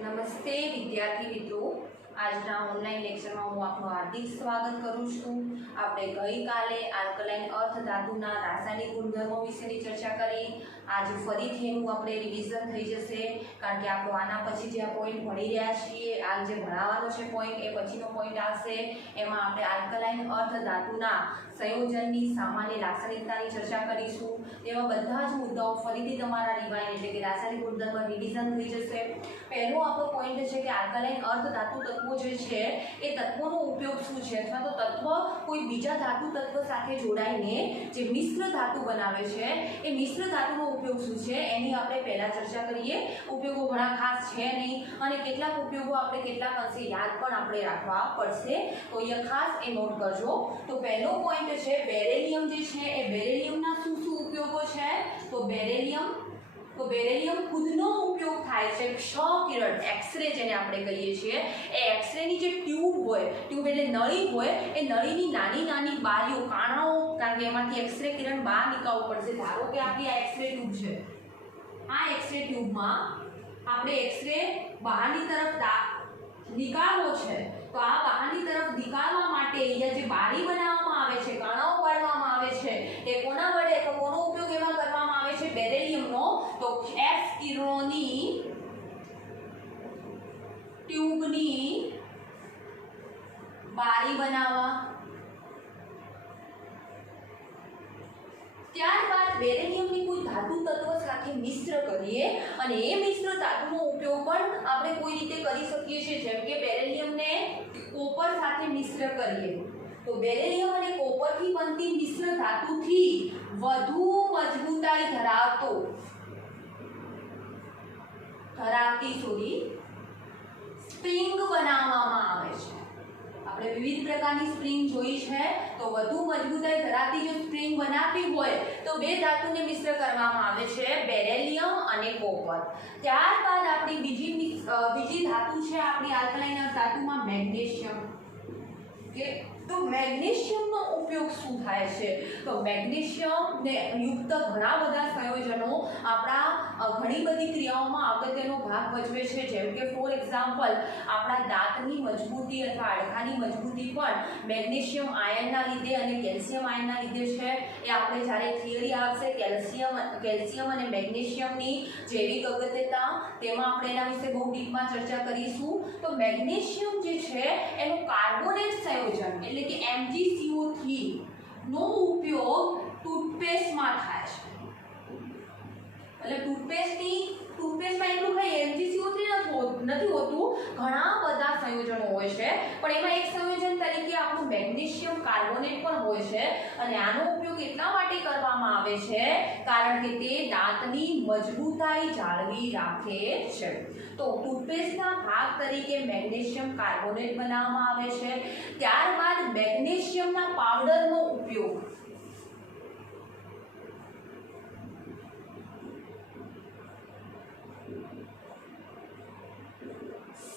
નમસ્તે વિદ્યાર્થી મિત્રો, આજના ઓનલાઈન લેક્ચરમાં હું આપનું હાર્દિક સ્વાગત કરું છું। આપણે ગઈકાલે આલ્કલાઇન અર્ધ ધાતુના રાસાયણિક ગુણધર્મો વિશેની ચર્ચા કરી। આજે ફરીથી એનું આપણે રિવિઝન થઈ જશે, કારણ કે આપણે આના પછી જે આ પોઈન્ટ ભણી રહ્યા છીએ, આ જે ભણાવવાનો છે પોઈન્ટ, એ પછીનો પોઈન્ટ આવશે। એમાં આપણે આલ્કલાઇન અર્ધ ધાતુના સંયોજનની સામાન્ય લાક્ષણિકતાની ચર્ચા કરીશું। એવા બધા જ મુદ્દાઓ ફરીથી તમારા રિવાઇઝ એટલે કે રાસાયણિક ગુણધર્મ રિવિઝન થઈ જશે। પહેલો આપણો પોઈન્ટ છે કે આલ્કલાઇન અર્ધ ધાતુ તત્વો જે છે એ તત્વોનો ઉપયોગ શું છે, અથવા તો તત્વ કોઈ બીજા ધાતુ તત્વ સાથે જોડાઈને જે મિશ્ર ધાતુ બનાવે છે એ મિશ્ર ધાતુનો ઉપયોગ શું છે એની આપણે પહેલા ચર્ચા કરીએ। ઉપયોગો ઘણા ખાસ છે નહીં અને કેટલાક ઉપયોગો આપણે કેટલાક અંશે યાદ પણ આપણે રાખવા પડશે, તો અહીંયા ખાસ એ નોટ કરજો। તો પહેલો પોઈન્ટ છે બેરેલિયમ જે છે એ બેરેલિયમના શું શું ઉપયોગો છે। તો બેરેલિયમ ખુદનો ઉપયોગ થાય છે ક્ષ કિરણ એક્સરે જેને આપણે કહીએ છીએ, એ એક્સરેની જે ટ્યુબ હોય, ટ્યુબ એટલે નળી હોય, એ નળીની નાની નાની બારીઓ કાણાઓ, કારણ કે એમાંથી એક્સરે કિરણ બહાર નીકળવું પડશે। ધારો કે આપણી આ એક્સરે ટ્યુબ છે, આ એક્સરે ટ્યુબમાં આપણે એક્સરે બહારની તરફ નીકાળવો છે, તો આ બહારની તરફ નીકાળવા માટે અહીંયા જે બારી બનાવવામાં આવે છે, કાણાઓ પાડવામાં આવે છે, એ કોના વડે તો કોનો ઉપયોગ એમાં કરવામાં આવે છે બેરેલિયમનો। તો એક્સ કિરણોની ટ્યુબની બારી બનાવવા। ત્યારબાદ બેરેલિયમની કોઈ ધાતુ તત્વ સાથે મિશ્ર કરીએ અને એ મિશ્ર ધાતુનો ઉપયોગ પણ આપણે કોઈ રીતે કરી શકીએ છીએ, જેમ કે બેરેલિયમને કોપર સાથે મિશ્ર કરીએ, તો બેરેલિયમ અને કોપરથી બનતી મિશ્ર ધાતુથી વધુ મજબૂતાઈ ધરાવતી સ્પ્રિંગ બનાવવામાં આવે છે। આપણે વિવિધ પ્રકારની સ્પ્રિંગ જોઈ છે, તો વધુ મજબૂતાઈ ધરાવતી જો સ્પ્રિંગ બનાવવી હોય તો બે ધાતુને મિશ્ર કરવામાં આવે છે, બેરેલિયમ અને કોપર। ત્યારબાદ આપણી બીજી ધાતુ છે આપણી આલ્કલાઇન ધાતુમાં મેગ્નેશિયમ। કે તો મેગ્નેશિયમનો ઉપયોગ શું થાય છે, તો મેગ્નેશિયમને યુક્ત ઘણા બધા સંયોજનો આપણા ઘણી બધી ક્રિયાઓમાં અગત્યનો ભાગ ભજવે છે, જેમ કે ફોર એક્ઝામ્પલ આપણા દાંતની મજબૂતી અથવા હાડકાની મજબૂતી પણ મેગ્નેશિયમ આયનના લીધે અને કેલ્શિયમ આયનના લીધે છે। એ આપણે જ્યારે થિયરી આવશે કેલ્શિયમ અને મેગ્નેશિયમની જૈવિક અગત્યતા, તેમાં આપણે એના વિશે બહુ ડીપમાં ચર્ચા કરીશું। તો મેગ્નેશિયમ જે છે એનું કાર્બોનેટ સંયોજન એટલે કે MgCO3 નો ઉપયોગ ટૂથપેસ્ટમાં થાય છે। એટલે ટૂથપેસ્ટમાં એટલું કઈ MgCO3 નથી હોતું, ઘણા બધા સંયોજનો હોય છે, પણ એમાં એક સંયોજન તરીકે આપણું મેગ્નેશિયમ કાર્બોનેટ પણ હોય છે અને આનો ઉપયોગ એટલા માટે કરવામાં આવે છે કારણ કે તે દાંતની મજબૂતાઈ જાળવી રાખે છે। તો ટૂથપેસ્ટના ભાગ તરીકે મેગ્નેશિયમ કાર્બોનેટ બનાવવામાં આવે છે। ત્યારબાદ મેગ્નેશિયમના પાવડરનો ઉપયોગ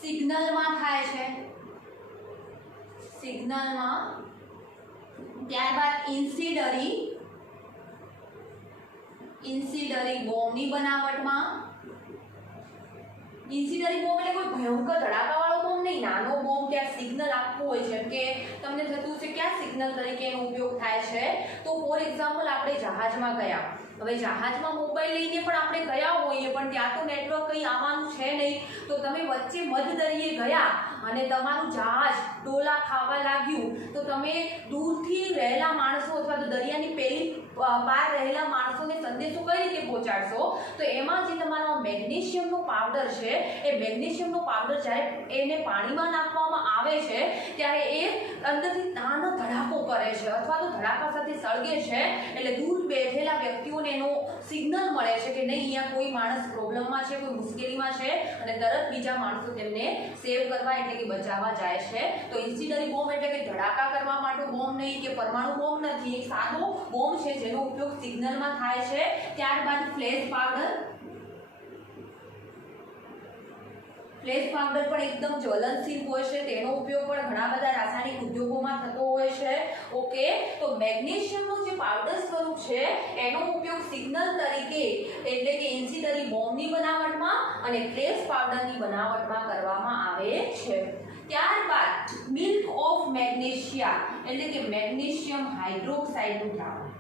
સિગ્નલમાં થાય છે, ત્યારબાદ ઇન્સિડરી બોમ્બની બનાવટમાં। ઇન્સિડરી બોમ્બ એટલે કોઈ ભયંકર ધડાકાવાળો બોમ્બ નહીં, નાનો બોમ્બ ક્યાં સિગ્નલ આપવું હોય, જેમ કે તમને થતું છે ક્યાં સિગ્નલ તરીકે એનો ઉપયોગ થાય છે, તો ફોર એક્ઝામ્પલ આપણે જહાજમાં ગયા, હવે જહાજમાં મોબાઈલ લઈને પણ આપણે ગયા હોઈએ પણ ત્યાં તો નેટવર્ક કંઈ આવવાનું છે નહીં, તો તમે વચ્ચે મધદરિયે ગયા અને તમારું જહાજ ડોલા ખાવા લાગ્યું, તો તમે દૂરથી રહેલા માણસો અથવા તો દરિયાની પેલી પાર રહેલા માણસોને સંદેશો કઈ રીતે પહોંચાડશો, તો એમાં જે તમારો મેગ્નેશિયમનો પાવડર છે, એ મેગ્નેશિયમનો પાવડર જ્યારે એને પાણીમાં નાખવામાં આવે છે ત્યારે એ અંદરથી નાનો ધડાકો કરે છે અથવા તો ધડાકા સાથે સળગે છે, એટલે દૂર બેઠેલા વ્યક્તિઓને એનો સિગ્નલ મળે છે કે નહીં અહીંયા કોઈ માણસ પ્રોબ્લેમમાં છે, કોઈ મુશ્કેલીમાં છે, અને તરત બીજા માણસો તેમને સેવ કરવા એટલે કે બચાવવા જાય છે। તો ઇન્સિડરી બોમ્બ એટલે કે ધડાકા કરવા માટે બોમ્બ નહીં કે પરમાણુ બોમ્બ નથી, એક સાદો બોમ્બ છે જેનો ઉપયોગ સિગ્નલમાં થાય છે। ત્યારબાદ ફ્લેશ પાવડર ફ્લેશ પાવડર પણ એકદમ જ્વલનશીલ હોય છે, તેનો ઉપયોગ પણ ઘણા બધા રાસાયણિક ઉદ્યોગોમાં થતો હોય છે. ઓકે, તો મેગ્નેશિયમનું જે પાવડર સ્વરૂપ છે એનો ઉપયોગ સિગ્નલ તરીકે એટલે કે ઇન્સિડરી બોમ્બની બનાવટમાં અને ફ્લેશ પાવડરની બનાવટમાં કરવામાં આવે છે. ત્યારબાદ મિલ્ક ઓફ મેગ્નેશિયા એટલે કે મેગ્નેશિયમ હાઇડ્રોક્સાઇડનું દ્રાવણ,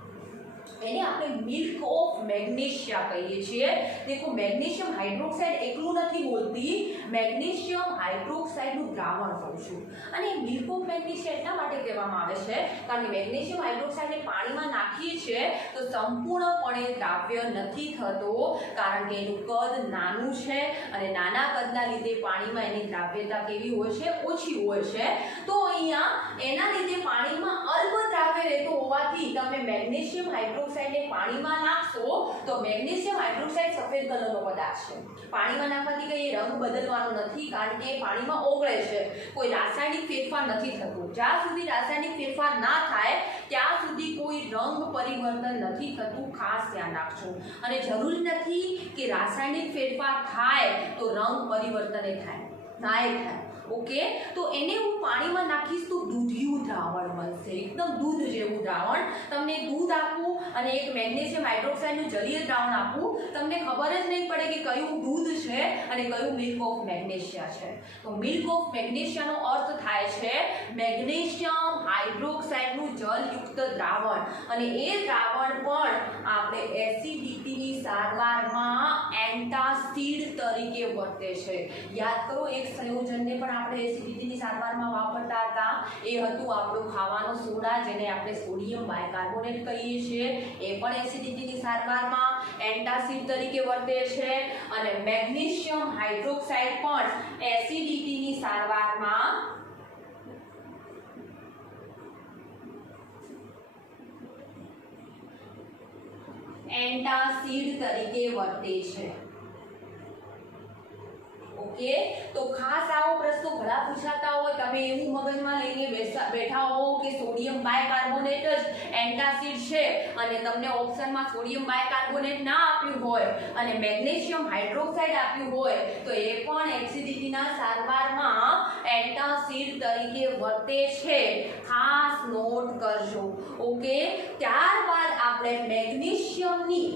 એને આપણે મિલ્ક ઓફ મેગ્નેશિયા કહીએ છીએ. દેખો, મેગ્નેશિયમ હાઇડ્રોક્સાઇડ એકલું નથી બોલતી, મેગ્નેશિયમ હાઇડ્રોક્સાઇડનું દ્રાવણ કહું છું. અને મિલ્ક ઓફ મેગ્નેશિયા એટલા માટે કહેવામાં આવે છે કારણ કે મેગ્નેશિયમ હાઇડ્રોક્સાઇડને પાણીમાં નાખીએ છીએ તો સંપૂર્ણપણે દ્રાવ્ય નથી થતો, કારણ કે એનું કદ નાનું છે અને નાના કદના લીધે પાણીમાં એની દ્રાવ્યતા કેવી હોય છે? ઓછી હોય છે. તો અહીંયા એના લીધે પાણીમાં અલ્પ દ્રાવ્ય રહેતો હોવાથી તમે મેગ્નેશિયમ હાઇડ્રોક્સાઇડને પાણીમાં નાખશો તો મેગ્નેશિયમ હાઇડ્રોક્સાઇડ સફેદ કલરનો પદાર્થ છે. પાણીમાં નાખવાથી કંઈ રંગ બદલવાનો નથી, કારણ કે પાણીમાં ઓગળે છે, કોઈ રાસાયણિક ફેરફાર નથી થતું. જ્યાં સુધી રાસાયણિક ફેરફાર ના થાય ત્યાં સુધી કોઈ રંગ પરિવર્તન નથી થતું, ખાસ ધ્યાન રાખજો. અને જરૂરી નથી કે રાસાયણિક ફેરફાર થાય તો રંગ પરિવર્તન થાય. ઓકે, તો એને હું પાણીમાં નાખીશ તો દૂધિયું દ્રાવણ બનશે, એકદમ દૂધ જેવું દ્રાવણ. તમને દૂધ આપું અને એક મેગ્નેશિયમ હાઇડ્રોક્સાઇડનું જલીય દ્રાવણ આપું, તમને ખબર જ નહીં પડે કે કયું દૂધ છે અને કયું મિલ્ક ઓફ મેગ્નેશિયા છે. તો મિલ્ક ઓફ મેગ્નેશિયાનો અર્થ થાય છે મેગ્નેશિયમ હાઇડ્રોક્સાઇડનું જલયુક્ત દ્રાવણ. અને એ દ્રાવણ પણ આપણે એસિડિટીની સારવારમાં એન્ટાસિડ તરીકે વર્તે છે. યાદ કરો, એક સંયોજનને પણ આપણે એસિડિટીની સારવારમાં વાપરતા હતા, એ હતું આપણું ખાવાનો સોડા, જેને આપણે સોડિયમ બાયકાર્બોનેટ કહીએ છીએ. એ પણ એસિડિટીની સારવારમાં એન્ટાસિડ તરીકે વર્તે છે. અને મેગ્નેશિયમ હાઇડ્રોક્સાઇડ પણ એસિડિટીની સારવારમાં એન્ટાસિડ તરીકે વર્તે છે. ઓકે, તો ખાસ આવો પ્રશ્નો ઘણા પૂછાતા હોય, તમે એવું મગજમાં લઈને બેઠા હો કે સોડિયમ બાયકાર્બોનેટ જ એન્ટાસિડ છે અને તમને ઓપ્શનમાં સોડિયમ બાયકાર્બોનેટ ના આપ્યું હોય અને મેગ્નેશિયમ હાઇડ્રોક્સાઇડ આપ્યું હોય તો એ પણ એસિડિટીના સારવારમાં એન્ટાસિડ તરીકે વર્તે છે. ખાસ નોટ કરજો. ઓકે, ત્યારબાદ આપણે મેગ્નેશિયમની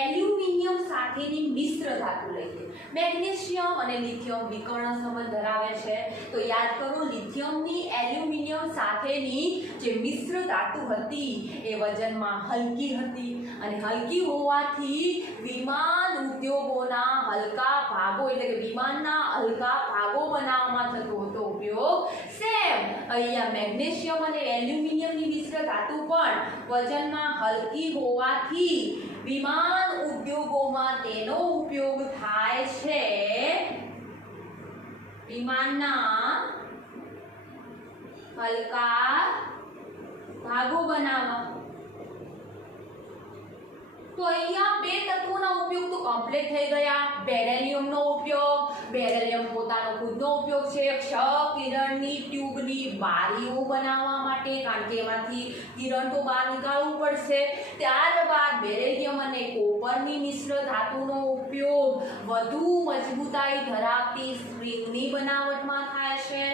એલ્યુમિનિયમ સાથેની મિશ્ર ધાતુ લઈએ. મેગ્નેશિયમ અને લિથિયમ વિકર્ણ સંબંધ ધરાવે છે, તો યાદ કરો, લિથિયમની એલ્યુમિનિયમ સાથેની જે મિશ્ર ધાતુ હતી એ વજનમાં હલકી હતી અને હલકી હોવાથી વિમાન ઉદ્યોગોના હલકા ભાગો એટલે કે વિમાનના હલકા ભાગો બનાવવામાં થતો હતો ઉપયોગ. સેમ અહીંયા મેગ્નેશિયમ અને એલ્યુમિનિયમની મિશ્ર ધાતુ પણ વજનમાં હલકી હોવાથી વિમાન ઉદ્યોગોમાં તેનો ઉપયોગ થાય છે વિમાનના હલકા ભાગો બનાવવા. તો અહીંયા બે તત્વોના ઉપયોગ તો કમ્પ્લીટ થઈ ગયા. બેરેલિયમનો ઉપયોગ, બેરેલિયમ પોતાનો ખુદનો ઉપયોગ છે ક્ષ કિરણની ટ્યુબની બારીઓ બનાવવા માટે, કારણ કે એમાંથી કિરણ તો બહાર નીકાળવું પડશે. ત્યારબાદ બેરેલિયમ અને કોપરની મિશ્ર ધાતુનો ઉપયોગ વધુ મજબૂતાઈ ધરાવતી સ્પ્રિંગની બનાવટમાં થાય છે.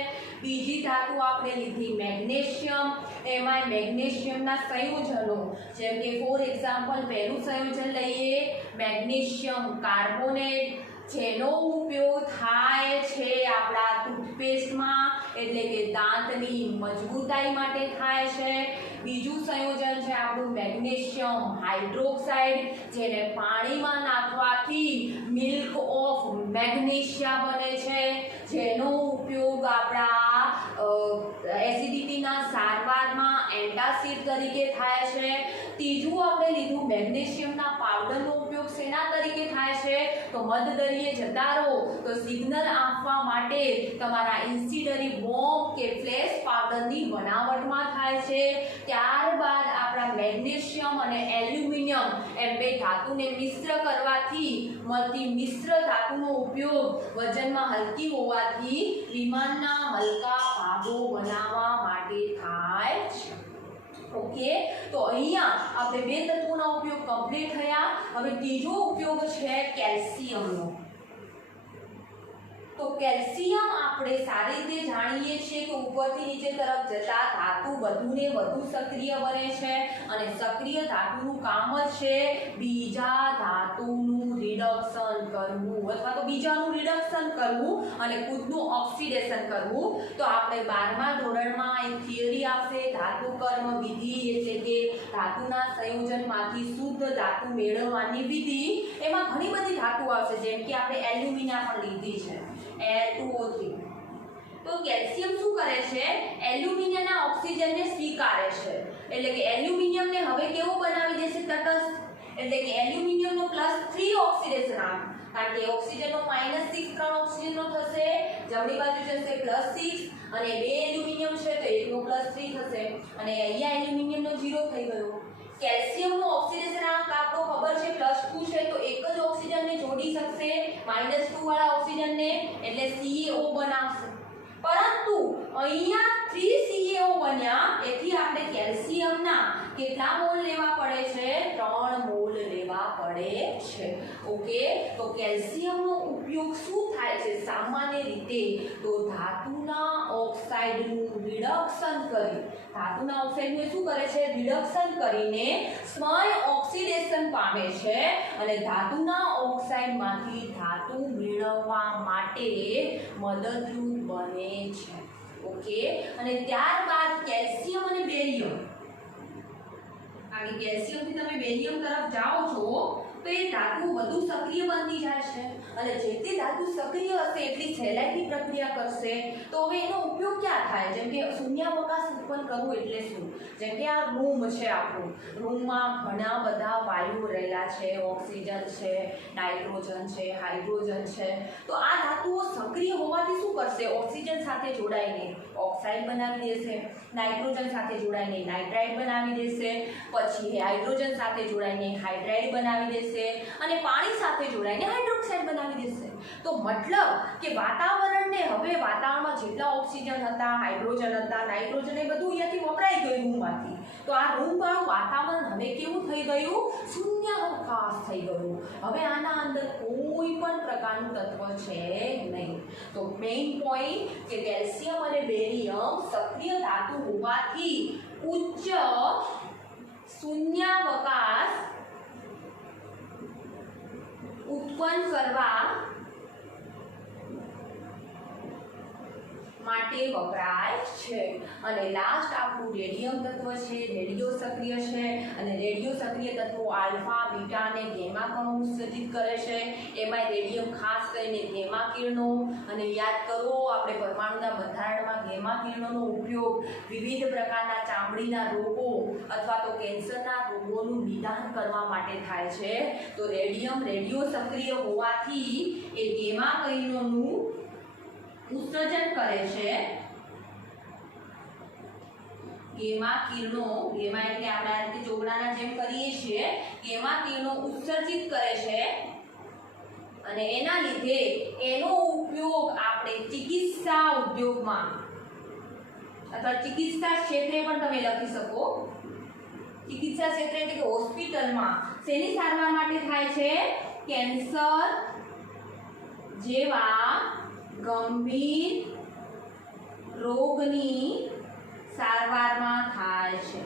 બીજી ધાતુ આપણે લીધી મેગ્નેશિયમ. એમાં મેગ્નેશિયમના સંયોજનો, જેમ કે ફોર એક્ઝામ્પલ પહેલું સંયોજન લઈએ મેગ્નેશિયમ કાર્બોનેટ, જેનો ઉપયોગ થાય છે આપણા ટૂથપેસ્ટમાં એટલે કે દાંતની મજબૂતાઈ માટે થાય છે. બીજું સંયોજન છે આપણું મેગ્નેશિયમ હાઇડ્રોક્સાઇડ, જેને પાણીમાં નાખવાથી મિલ્ક ઓફ મેગ્નેશિયા બને છે, જેનો ઉપયોગ આપણા એસિડિટીના સારવારમાં એન્ટાસિડ તરીકે થાય છે. ત્રીજું આપણે લીધું મેગ્નેશિયમના પાવડરનો ઉપયોગ શેના તરીકે થાય છે? તો મધદરિયે જતા રહો તો સિગ્નલ આપવા માટે તમારા ઇન્સિડરી બોમ્બ કે ફ્લેશ પાવડરની બનાવટમાં થાય છે. ત્યારબાદ આપણા મેગ્નેશિયમ અને એલ્યુમિનિયમ એમ બે ધાતુને મિશ્ર કરવાથી મળતી મિશ્ર ધાતુનો ઉપયોગ વજનમાં હલકી હોવાથી વિમાનના હલકા ભાગો બનાવવા માટે થાય છે. ઓકે, તો અહીંયા આપણે બે તત્વોના ઉપયોગ કમ્પ્લીટ થયા. હવે ત્રીજો ઉપયોગ છે કેલ્શિયમનો. તો કેલ્શિયમ આપણે સારી રીતે જાણીએ છીએ કે ઉપરથી નીચે તરફ જતા ધાતુ વધુને વધુ સક્રિય બને છે અને સક્રિય ધાતુનું કામ જ છે બીજા ધાતુનું રિડક્શન કરવું અથવા તો બીજાનું રિડક્શન કરવું અને ખુદનું ઓક્સિડેશન કરવું. તો આપણે 12મા ધોરણમાં એક થિયરી આવશે ધાતુ કર્મ વિધિ, એટલે કે ધાતુના સંયોજનમાંથી શુદ્ધ ધાતુ મેળવવાની વિધિ. એમાં ઘણી બધી ધાતુ આવશે, જેમ કે આપણે એલ્યુમિનિયમ પણ લીધી છે, Al2O3. તો કેલ્શિયમ શું કરે છે? એલ્યુમિનિયમના ઓક્સિજનને સ્વીકારે છે, એટલે કે એલ્યુમિનિયમને હવે કેવું બનાવી દેશે? તટસ્થ. એટલે કે એલ્યુમિનિયમનો +3 ઓક્સિડેશન આવે, કારણ કે ઓક્સિજનનો -6 3 ઓક્સિજનનો થશે, જમણી બાજુ જશે +6 અને 2 એલ્યુમિનિયમ છે તો એકનો +3 થશે અને અહીંયા એલ્યુમિનિયમનો 0 થઈ ગયો. કેલ્શિયમનો ઓક્સિડેશન આંક આપણો ખબર છે +2 છે, તો એક જ ઓક્સિજનને જોડી શકશે -2 વાળા ઓક્સિજનને, એટલે CaO બનાવશે. પરંતુ અહીંયા 3 CaO બન્યા, એથી આપણે કેલ્શિયમના કેટલા મોલ લેવા પડે છે? 3 મોલ લેવા પડે છે. ઓકે, તો કેલ્શિયમનો ઉપયોગ શું થાય છે સામાન્ય રીતે? તો ધાતુના ઓક્સાઇડનું રિડક્શન કરી, ધાતુના ઓક્સાઇડનું શું કરે છે? રિડક્શન કરીને સ્વયં ઓક્સિડેશન પામે છે અને ધાતુના ઓક્સાઇડમાંથી ધાતુ મેળવવા માટે મદદરૂપ બને છે. ઓકે, અને ત્યારબાદ કેલ્શિયમ અને બેરિયમ, આગળ કેલ્શિયમથી તમે બેરિયમ તરફ જાઓ છો તો એ ધાતુ વધુ સક્રિય બનતી જાય છે અને જેટલી ધાતુ સક્રિય હશે એટલી સહેલાઈથી પ્રક્રિયા કરશે. તો હવે એનો ઉપયોગ ક્યાં થાય? જેમ કે શૂન્યાવકાશ ઉત્પન્ન કરવું એટલે શું? જેમ કે આ રૂમ છે આપણું, રૂમમાં ઘણા બધા વાયુઓ રહેલા છે, ઓક્સિજન છે, નાઇટ્રોજન છે, હાઇડ્રોજન છે. તો આ ધાતુઓ સક્રિય હોવાથી શું કરશે? ઓક્સિજન સાથે જોડાઈને ઓક્સાઇડ બનાવી દેશે, નાઇટ્રોજન સાથે જોડાઈને નાઇટ્રાઇડ બનાવી દેશે, પછી હાઇડ્રોજન સાથે જોડાઈને હાઇડ્રાઇડ બનાવી દેશે અને પાણી સાથે જોડાઈને હાઇડ્રોક્સાઇડ બનાવી દેશે. તો મતલબ કે વાતાવરણને, હવે વાતાવરણમાં જેટલા ઓક્સિજન હતા, હાઇડ્રોજન હતા, નાઇટ્રોજન, એ બધું અહીંયાથી વપરાઈ ગયું રૂમમાંથી. તો આ રૂમવાળું વાતાવરણ હવે કેવું થઈ ગયું? શૂન્યાવકાશ થઈ ગયું. હવે આના અંદર કોઈ પણ પ્રકારનું તત્વ છે નહીં. તો મેઇન પોઈન્ટ કે કેલ્શિયમ અને બેરિયમ સક્રિય ધાતુ હોવાથી ઉચ્ચ શૂન્યાવકાશ ઉત્પન્ન કરવા માટે વપરાય છે. અને લાસ્ટ આપણું રેડિયમ તત્વ છે, રેડિયો સક્રિય છે અને રેડિયો સક્રિય તત્વો આલ્ફા, બીટા અને ગેમા કણો ઉત્સર્જિત કરે છે. એમાં રેડિયમ ખાસ કરીને ગેમા કિરણો, અને યાદ કરો આપણે પરમાણુના બંધારણમાં ગેમા કિરણોનો ઉપયોગ વિવિધ પ્રકારના ચામડીના રોગો અથવા તો કેન્સરના રોગોનું નિદાન કરવા માટે થાય છે. તો રેડિયમ રેડિયો સક્રિય હોવાથી એ ગેમા કિરણોનું ઉત્સર્જન કરે છે. ગેમા કિરણો, ગેમા એટલે આપણે આ રીતે ચોગડાના જેમ કરીએ છીએ, ગેમા કિરણો ઉત્સર્જિત કરે છે અને એના લીધે એનો ઉપયોગ આપણે ચિકિત્સા ઉદ્યોગમાં અથવા ચિકિત્સા ક્ષેત્રે પણ તમે લખી શકો. ચિકિત્સા ક્ષેત્રે એટલે કે હોસ્પિટલમાં શેની સારવાર માટે થાય છે? કેન્સર જેવા ગંભીર રોગની સારવારમાં થાય છે.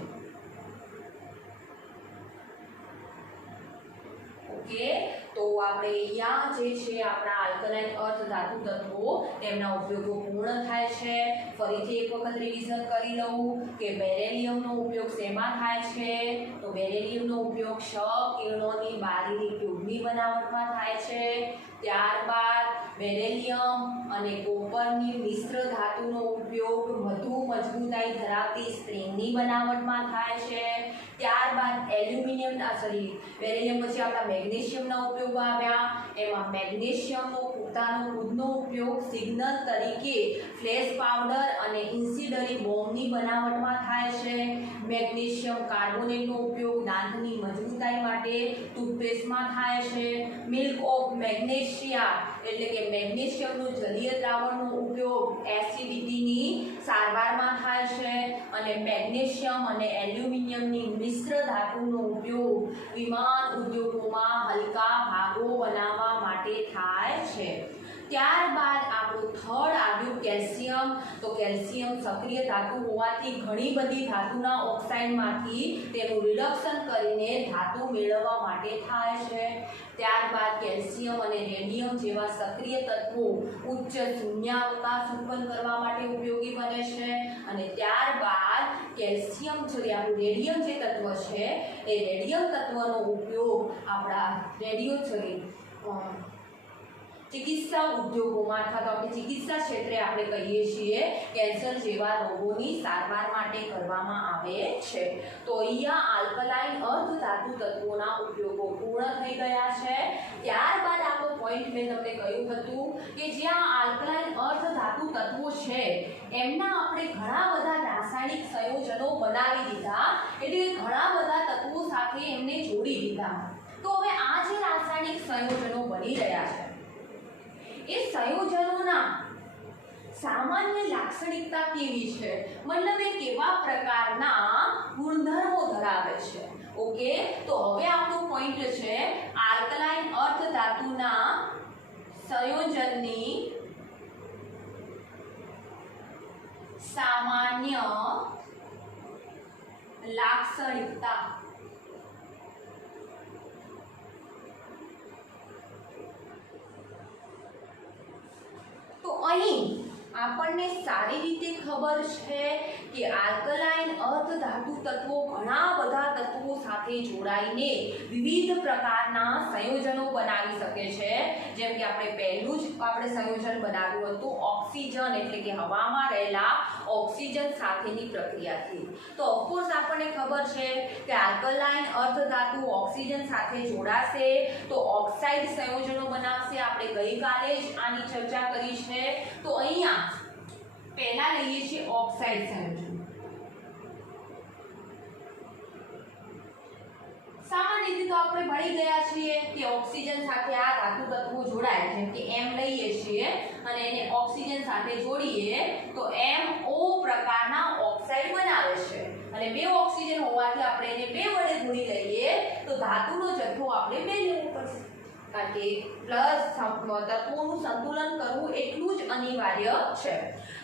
ઓકે, તો આપણે અહીંયા જે છે આપણા આલ્કલાઇન અર્ધ ધાતુ તત્વો તેમના ઉપયોગો પૂર્ણ થાય છે. ફરીથી એક વખત રિવિઝન કરી લઉં કે બેરેલિયમનો ઉપયોગ શેમાં થાય છે? તો બેરેલિયમનો ઉપયોગ ક્ષ કિરણોની બારીની ટ્યુબની બનાવટમાં થાય છે. ત્યારબાદ બેરેલિયમ અને કોપરની મિશ્ર ધાતુનો ઉપયોગ વધુ મજબૂતાઈ ધરાવતી સ્પ્રિંગની બનાવટમાં થાય છે. ત્યારબાદ બેરેલિયમ પછી આપણા મેગ્નેશિયમના ઉપયોગ આવ્યા. એમાં મેગ્નેશિયમનો પોતાનો ખુદનો ઉપયોગ સિગ્નલ તરીકે ફ્લેશ પાવડર અને ઇન્સિડરી બોમ્બની બનાવટમાં થાય છે. મેગ્નેશિયમ કાર્બોનેટનો ઉપયોગ દાંતની મજબૂતાઈ માટે ટૂથપેસ્ટમાં થાય છે. મિલ્ક ઓફ મેગ્નેશિયા એટલે કે મેગ્નેશિયમનું જલીય દ્રાવણનો ઉપયોગ એસિડિટીની સારવારમાં થાય છે. અને મેગ્નેશિયમ અને એલ્યુમિનિયમની મિશ્ર ધાતુનો ઉપયોગ વિમાન ઉદ્યોગોમાં હલકા ભાગો બનાવવા માટે થાય છે. ત્યારબાદ આપણું થર્ડ આવ્યું કેલ્શિયમ. તો કેલ્શિયમ સક્રિય ધાતુ હોવાથી ઘણી બધી ધાતુના ઓક્સાઇડમાંથી તેનું રિડક્શન કરીને ધાતુ મેળવવા માટે થાય છે. ત્યારબાદ કેલ્શિયમ અને રેડિયમ જેવા સક્રિય તત્વો ઉચ્ચ શૂન્યાવકાશ ઉત્પન્ન કરવા માટે ઉપયોગી બને છે. અને ત્યારબાદ કેલ્શિયમ આપણું રેડિયમ જે તત્વ છે એ રેડિયમ તત્વનો ઉપયોગ આપણા ચિકિત્સા ઉદ્યોગોમાં અથવા તો આપણે ચિકિત્સા ક્ષેત્રે આપણે કહીએ છીએ કેન્સર જેવા રોગોની સારવાર માટે કરવામાં આવે છે. તો અહીંયા આલ્કલાઇન અર્ધધાતુ તત્વોના ઉપયોગો પૂર્ણ થઈ ગયા છે. ત્યારબાદ આપણો પોઈન્ટ મેં તમને કહ્યું હતું કે જ્યાં આલ્કલાઇન અર્ધધાતુ તત્વો છે એમના આપણે ઘણા બધા રાસાયણિક સંયોજનો બનાવી દીધા, એટલે ઘણા બધા તત્વો સાથે એમને જોડી દીધા. તો હવે આ જે રાસાયણિક સંયોજનો બની રહ્યા છે એ સંયોજનોના સામાન્ય લાક્ષણિકતા કેવી છે, મતલબ એ કેવા પ્રકારના ગુણધર્મો ધરાવે છે. ઓકે, તો હવે આપણો પોઈન્ટ છે આલ્કલાઇન અર્ધધાતુના સંયોજનની સામાન્ય લાક્ષણિકતા. તો અહીં આપણને સારી રીતે ખબર છે કે આલ્કલાઇન અર્ધધાતુ તત્વો ઘણા બધા તત્વો સાથે જોડાઈને વિવિધ પ્રકારના સંયોજનો બનાવી શકે છે. જેમ કે આપણે પહેલું જ સંયોજન બનાવ્યું હતું ઓક્સિજન, એટલે કે હવામાં રહેલા ઓક્સિજન સાથેની પ્રક્રિયાથી. તો ઓફકોર્સ આપણને ખબર છે કે આલ્કલાઇન અર્ધધાતુ ઓક્સિજન સાથે જોડાશે તો ઓક્સાઇડ સંયોજનો બનાવશે. આપણે ગઈકાલે જ આની ચર્ચા કરી છે. તો અહીંયા પહેલા લઈએ છીએ ઓક્સાઇડ સંયોજન. સામાન્ય રીતે તો આપણે ભણી ગયા છીએ કે ઓક્સિજન સાથે આ ધાતુ તત્વો જોડાય, જેમ કે M લઈએ છીએ અને એને ઓક્સિજન સાથે જોડીએ તો MO પ્રકારના ઓક્સાઇડ બનાવે છે. અને બે ઓક્સિજન હોવાથી આપણે એને 2 વડે ગુણી લઈએ તો ધાતુનો જથ્થો આપણે 2 લેવો પડશે, કારણ કે પ્લસ તત્વોનું સંતુલન કરવું એટલું જ અનિવાર્ય છે.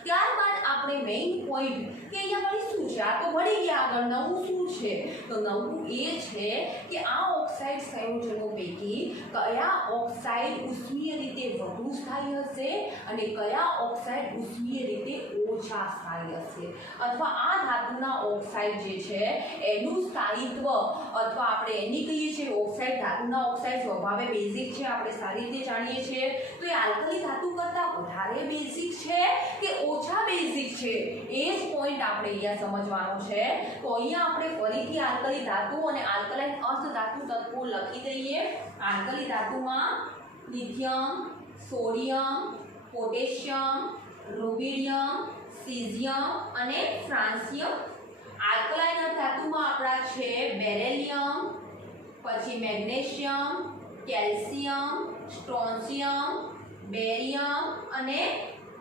ત્યારબાદ આપણે મેઇન પોઈન્ટ કે અહીંયા વળી શું છે, આ તો ભણી ગયા, આગળ નવું શું છે? તો નવું એ છે કે આ ઓક્સાઇડ સંયોજનો પૈકી કયા ઓક્સાઇડ ઉષ્મીય રીતે વધુ સ્થાયી હશે અને કયા ઓક્સાઇડ ઉષ્મીય રીતે ઓછા સ્થાયી હશે, અથવા આ ધાતુના ઓક્સાઇડ જે છે એનું સ્થાયિત્વ અથવા આપણે એની કહીએ છીએ ઓક્સાઇડ, ધાતુના ઓક્સાઇડ સ્વભાવે બેઝિક છે, આપણે સારી રીતે જાણીએ છીએ. તો એ આલ્કલી ધાતુ કરતાં વધારે બેઝિક છે કે ઓછા બેઝિક છે, એ જ પોઈન્ટ આપણે અહીંયા સમજવાનો છે. તો અહીંયા આપણે ફરીથી આલ્કલી ધાતુ અને આલ્કલાઇન અર્ધધાતુ તત્વો લખી દઈએ. આલ્કલી ધાતુમાં lithium, sodium, potassium, rubidium, caesium અને ફ્રાન્સિયમ. આલ્કલાઇન ધાતુમાં આપણા છે બેરેલિયમ, પછી મેગ્નેશિયમ, કેલ્શિયમ, સ્ટ્રોન્શિયમ, બેરિયમ અને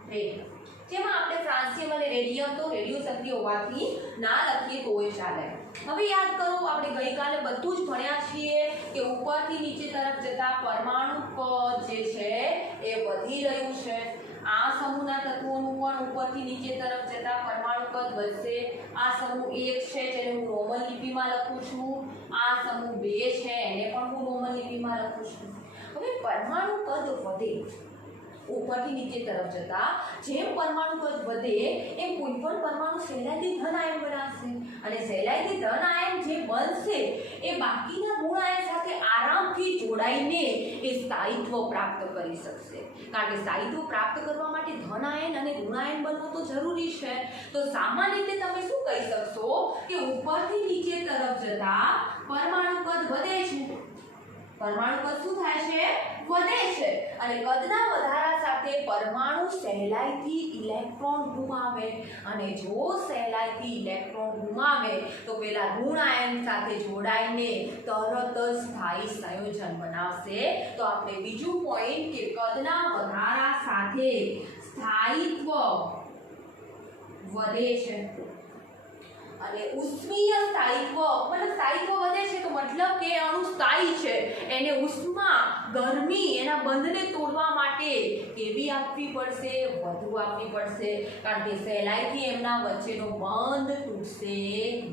રેડિયમ. જેમાં આપણે ફ્રાન્સિયમ અને રેડિયમ તો રેડિયો સક્રિય હોવાથી ના લખીએ તોય ચાલે. હવે યાદ કરો, આપણે ગઈકાલે બધું જ ભણ્યા છીએ કે ઉપરથી નીચે તરફ જતા પરમાણુ કદ જે છે એ વધી રહ્યું છે. આ સમૂહના તત્વોનું પણ ઉપરથી નીચે તરફ જતા પરમાણુ કદ વધશે. આ સમૂહ 1 છે જેને હું રોમન લિપિમાં લખું છું, આ સમૂહ 2 છે એને પણ હું રોમન લિપિમાં લખું છું. હવે પરમાણુ કદ વધે ઉપરથી નીચે તરફ જતા, જેમ પરમાણુ કદ વધે એમ કોઈ પણ પરમાણુ સહેલાઈથી ધન આયન બનાવશે અને સહેલાઈથી ધન આયન જે બનશે એ બાકીના ઋણ આયન સાથે આરામથી જોડાઈને એ સ્થાયિત્વ પ્રાપ્ત કરી શકશે. કારણ કે સ્થાયિત્વ પ્રાપ્ત કરવા માટે ધન આયન અને ઋણ આયન બનવું તો જરૂરી છે. તો સામાન્ય રીતે તમે શું કહી શકશો કે ઉપરથી નીચે તરફ જતા પરમાણુ કદ વધે છે. પરમાણુ કદ શું થાય છે? વધે છે. અને કદના વધારા સાથે પરમાણુ સહેલાઈથી ઇલેક્ટ્રોન ગુમાવે, અને જો સહેલાઈથી ઇલેક્ટ્રોન ગુમાવે તો પેલા ઋણ આયન સાથે જોડાઈને તરત જ સ્થાયી સંયોજન બનાવશે. તો આપણે બીજું પોઈન્ટ કે કદના વધારા સાથે સ્થાયિત્વ વધે છે. અને ઉષ્મીય સ્થાયિત્વ મતલબ સ્થાયિત્વ વધે છે તો મતલબ કે અણુ સ્થાયી છે, એને ઉષ્મા ગરમી એના બંધને તોડવા માટે કેવી આપવી પડશે? વધુ આપવી પડશે, કારણ કે સહેલાઈથી એમના વચ્ચેનો બંધ તૂટશે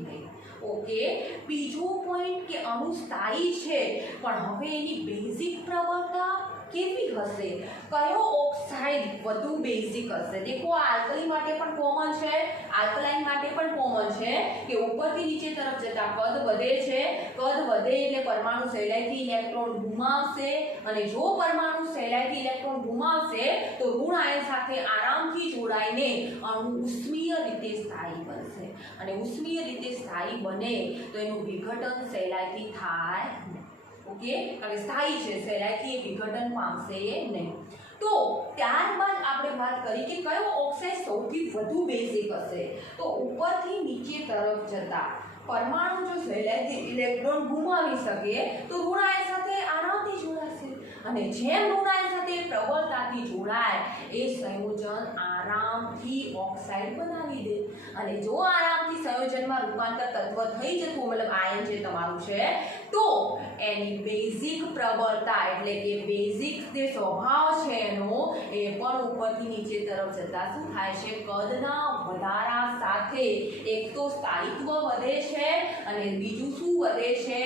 નહીં. ઓકે, બીજો પોઈન્ટ કે અણુ સ્થાયી છે પણ હવે એની બેઝિક પ્રબળતા કેવી હશે? કયો ઓક્સાઇડ વધુ બેઝિક હશે? દેખો આ આલ્કલી માટે પણ કોમન છે, આલ્કલાઇન માટે પણ કોમન છે કે ઉપરથી નીચે તરફ જતા કદ વધે છે. કદ વધે એટલે પરમાણુ સહેલાઈથી ઇલેક્ટ્રોન ગુમાવશે, અને જો પરમાણુ સહેલાઈથી ઇલેક્ટ્રોન ગુમાવશે તો ઋણ આયન સાથે આરામથી જોડાઈને અણુ ઉષ્મીય રીતે સ્થાયી બનશે, અને ઉષ્મીય રીતે સ્થાયી બને તો એનું વિઘટન સહેલાઈથી થાય. ઓકે, કારણ કે સ્થાયી છે, સહેલાઈથી વિઘટન પામશે નહીં. તો ત્યારબાદ આપણે વાત કરી કે કયો ઓક્સાઇડ સૌથી વધુ બેઝિક હશે? તો ઉપરથી નીચે તરફ જતા પરમાણુ જો સહેલાઈથી ઇલેક્ટ્રોન ગુમાવી શકે તો ઋણ આયન સાથે આરામથી જોડાશે, અને જેમ ઋણ આયન સાથે પ્રબળતાથી જોડાય એ સંયોજન આરામથી ઓક્સાઇડ બનાવી દે, અને જો આરામથી સંયોજનમાં રૂપાંતર તત્વ થઈ જતું મતલબ આયન જે તમારું છે તો એની બેઝિક પ્રબળતા એટલે કે બેઝિક જે સ્વભાવ છે એનો એ પણ ઉપરથી નીચે તરફ જતા શું થાય છે? કદના વધારા સાથે એક તો સ્થાયિત્વ વધે છે અને બીજું શું વધે છે?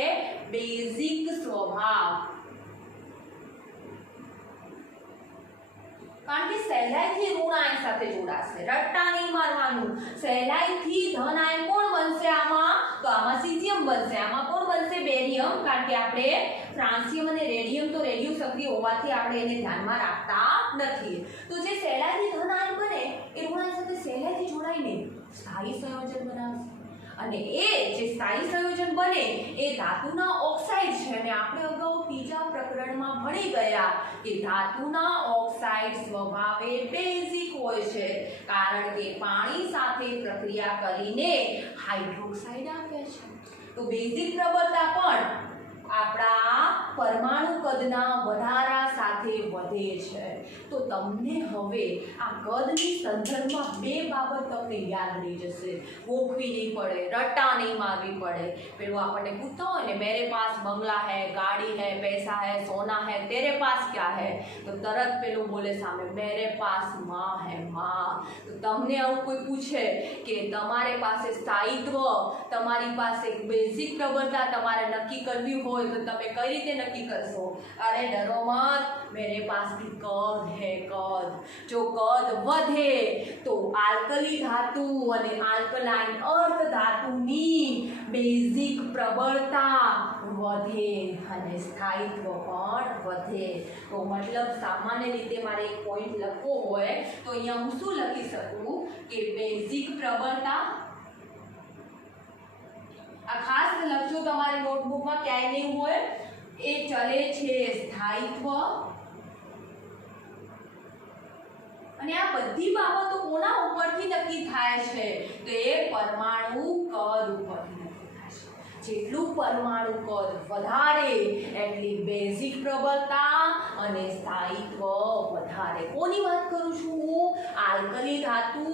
બેઝિક સ્વભાવ. કારણ કે સહેલાઈથી ઋણ આયન સાથે જોડાશે, રટ્ટા નહીં મારવાનું. સહેલાઈથી ધન આયન કોણ બનશે આમાં? તો આમાં સીઝિયમ બનશે. આમાં કોણ બનશે? બેરિયમ. કારણ કે આપણે ફ્રાન્સિયમ અને રેડિયમ તો રેડિયો સક્રિય હોવાથી આપણે એને ધ્યાનમાં રાખતા નથી. તો જે સહેલાઈથી ધન આયન બને એ ઋણ આયન સાથે સહેલાઈથી જોડાઈને સ્થાયી સંયોજન બનાવશે, અને એ જે સ્થાયી સંયોજન બને એ ધાતુના ઓક્સાઇડ છે, અને આપણે અગાઉ ત્રીજા પ્રકરણમાં ભણી ગયા કે ધાતુના ઓક્સાઇડ સ્વભાવે બેઝિક હોય છે, કારણ કે પાણી સાથે પ્રક્રિયા કરીને હાઇડ્રોક્સાઇડ આપે છે. તો બેઝિક પ્રબળતા પણ આપણા પરમાણુ કદના વધારા સાથે વધે છે. તો તમને હવે આ કદની સંદર્ભમાં બે બાબત તમને યાદ રહી જશે, ગોખવી નહીં પડે, રટ્ટા નહીં મારવી પડે. પેલું આપણને પૂછતા હોય ને, મેરે પાસ બંગલા હૈ, ગાડી હૈ, પૈસા હૈ, સોના હૈ, તેરે પાસ ક્યા હૈ? તો તરત પેલું બોલે સામે, મેરે પાસ માં હૈ, માં. તો તમને આવું કોઈ પૂછે કે તમારી પાસે સ્થાયિત્વ, તમારી પાસે બેઝિક પ્રબળતા તમારે નક્કી કરવી હોય તો તમે કઈ રીતે નક્કી કરશો? અરે ડરો મત, મેરે પાસ ભી કદ હે, કદ. જો કદ વધે તો આલ્કલી ધાતુ અને આલ્કલાઇન અર્ધ ધાતુની બેઝિક પ્રબળતા વધે અને સ્થાયિત્વ પણ વધે. તો મતલબ સામાન્ય રીતે મારે એક પોઈન્ટ લખવો હોય તો અહીંયા હું શું લખી શકું કે બેઝિક પ્રબળતા, આ ખાસ લખજો તમારી નોટબુકમાં, ક્યાંય નહીં હોય, એ ચલે છે સ્થાયિત્વ, અને આ બધી બાબતો કોના ઉપરથી નક્કી થાય છે? તો એ પરમાણુ કદ ઉપરથી નક્કી થાય છે. જેટલું પરમાણુ કદ વધારે એટલી બેઝિક પ્રબળતા અને સ્થાયિત્વ વધારે. કોની વાત કરું છું હું? આલ્કલી ધાતુ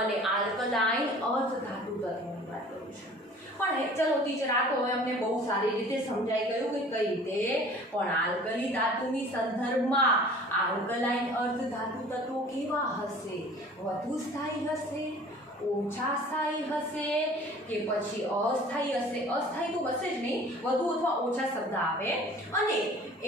અને આલ્કલાઇન અર્ધ ધાતુ તત્વોની વાત કરું છું. પણ ચલો ટીચર, આ તો હવે અમને બહુ સારી રીતે સમજાઈ ગયું કે કઈ રીતે, પણ આલ્કલી ધાતુની સંદર્ભમાં આલ્કલાઇન અર્ધ ધાતુ તત્વો કેવા હશે? વધુ સ્થાયી હશે, ઓછા સ્થાયી હશે કે પછી અસ્થાયી હશે? અસ્થાયી તો હશે જ નહીં, વધુ અથવા ઓછા શબ્દ આવે. અને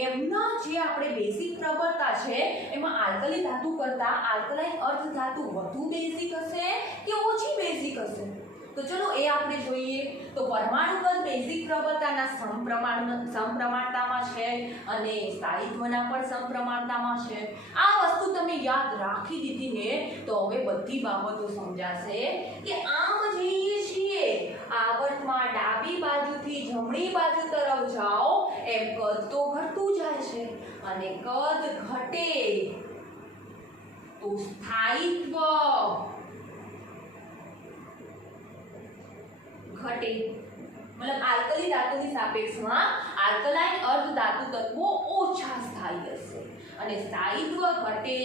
એમના જે આપણે બેઝિક પ્રબળતા છે એમાં આલ્કલી ધાતુ કરતાં આલ્કલાઇન અર્ધ ધાતુ વધુ બેઝિક હશે કે ઓછી બેઝિક હશે? તો ચલો એ આપણે જોઈએ. તો પરમાણુ કદ બેઝિક પ્રબળતાના સમપ્રમાણતામાં છે અને સ્થાયિત્વના પણ સમપ્રમાણતામાં છે. આ વસ્તુ તમે યાદ રાખી દીધી ને તો હવે બધી બાબતો સમજાશે કે આમ જઈએ છીએ આવર્તમાં ડાબી બાજુથી જમણી બાજુ તરફ જાઓ એમ કદ તો ઘટતું જાય છે, અને કદ ઘટે તો સ્થાયિત્વ ઘટે. મતલબ આલ્કલી ધાતુની સાપેક્ષમાં આલ્કલાઇન અર્ધ ધાતુ તત્વો ઓછા સ્થાયી હશે, અને સ્થાયિત્વ ઘટે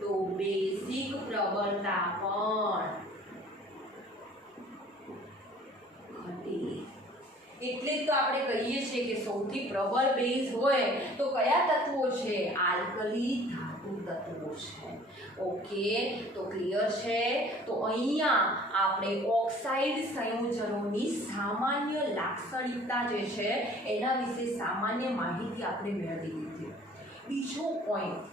તો બેઝિક પ્રબળતા પણ એટલે જ તો આપણે કહીએ છીએ કે સૌથી પ્રબળ બેઝ હોય તો કયા તત્વો છે? આલ્કલી ધાતુ તત્વો છે. ઓકે, તો ક્લિયર છે. તો અહીંયા આપણે ઓક્સાઇડ સંયોજનોની સામાન્ય લાક્ષણિકતા જે છે એના વિશે સામાન્ય માહિતી આપણે મેળવી લીધી. બીજો પોઈન્ટ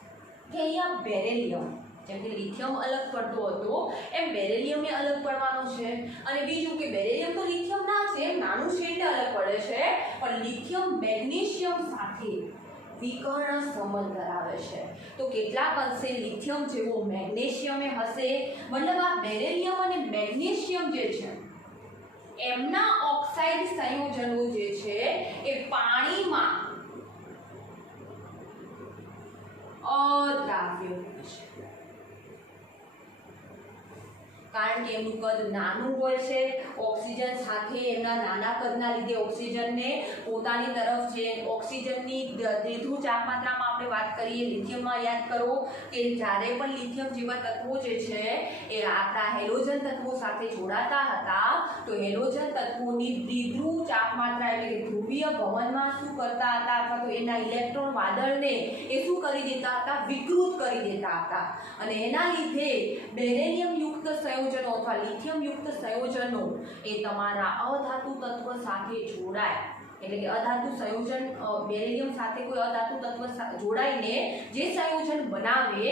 કે અહીંયા બેરેલિયમ, જેમ કે લિથિયમ અલગ પડતો હતો એમ બેરેલિયમ એ અલગ પડવાનો છે. અને બીજું કે બેરેલિયમ તો લિથિયમ ના છે, નાનું છે એટલે અલગ પડે છે, પણ લિથિયમ મેગ્નેશિયમ સાથે વિકર્ણ સંબંધ ધરાવે છે. તો કેટલાક અંશે લિથિયમ જેવો મેગ્નેશિયમ હશે. મતલબ આ બેરેલિયમ અને મેગ્નેશિયમ જે છે એમના ઓક્સાઇડ સંયોજનો જે છે એ પાણીમાં અદ્રાવ્ય હોય છે, કારણ કે એનું કદ નાનું હોય છે. ઓક્સિજન સાથે એમના નાના કદના લીધે ઓક્સિજનને પોતાની તરફ છે. ઓક્સિજનની દ્વિધ્રુવ ચાપ માત્રામાં આપણે વાત કરીએ લિથિયમમાં, યાદ કરો કે જ્યારે પણ લિથિયમ જેવા તત્વો જે છે એ આપણા હેલોજન તત્વો સાથે જોડાતા હતા તો હેલોજન તત્વોની દ્વિધ્રુવ ચાપ માત્રા એટલે કે ધ્રુવીય ભવનમાં શું કરતા હતા, અથવા તો એના ઇલેક્ટ્રોન વાદળને એ શું કરી દેતા હતા? વિકૃત કરી દેતા હતા. અને એના લીધે બેરેલિયમ યુક્ત સંયોજનો અથવા લિથિયમ યુક્ત સંયોજનો એ તમારા અધાતુ તત્વ સાથે જોડાય, એટલે કે અધાતુ સંયોજન બેરેલિયમ સાથે કોઈ અધાતુ તત્વ જોડાઈને જે સંયોજન બનાવે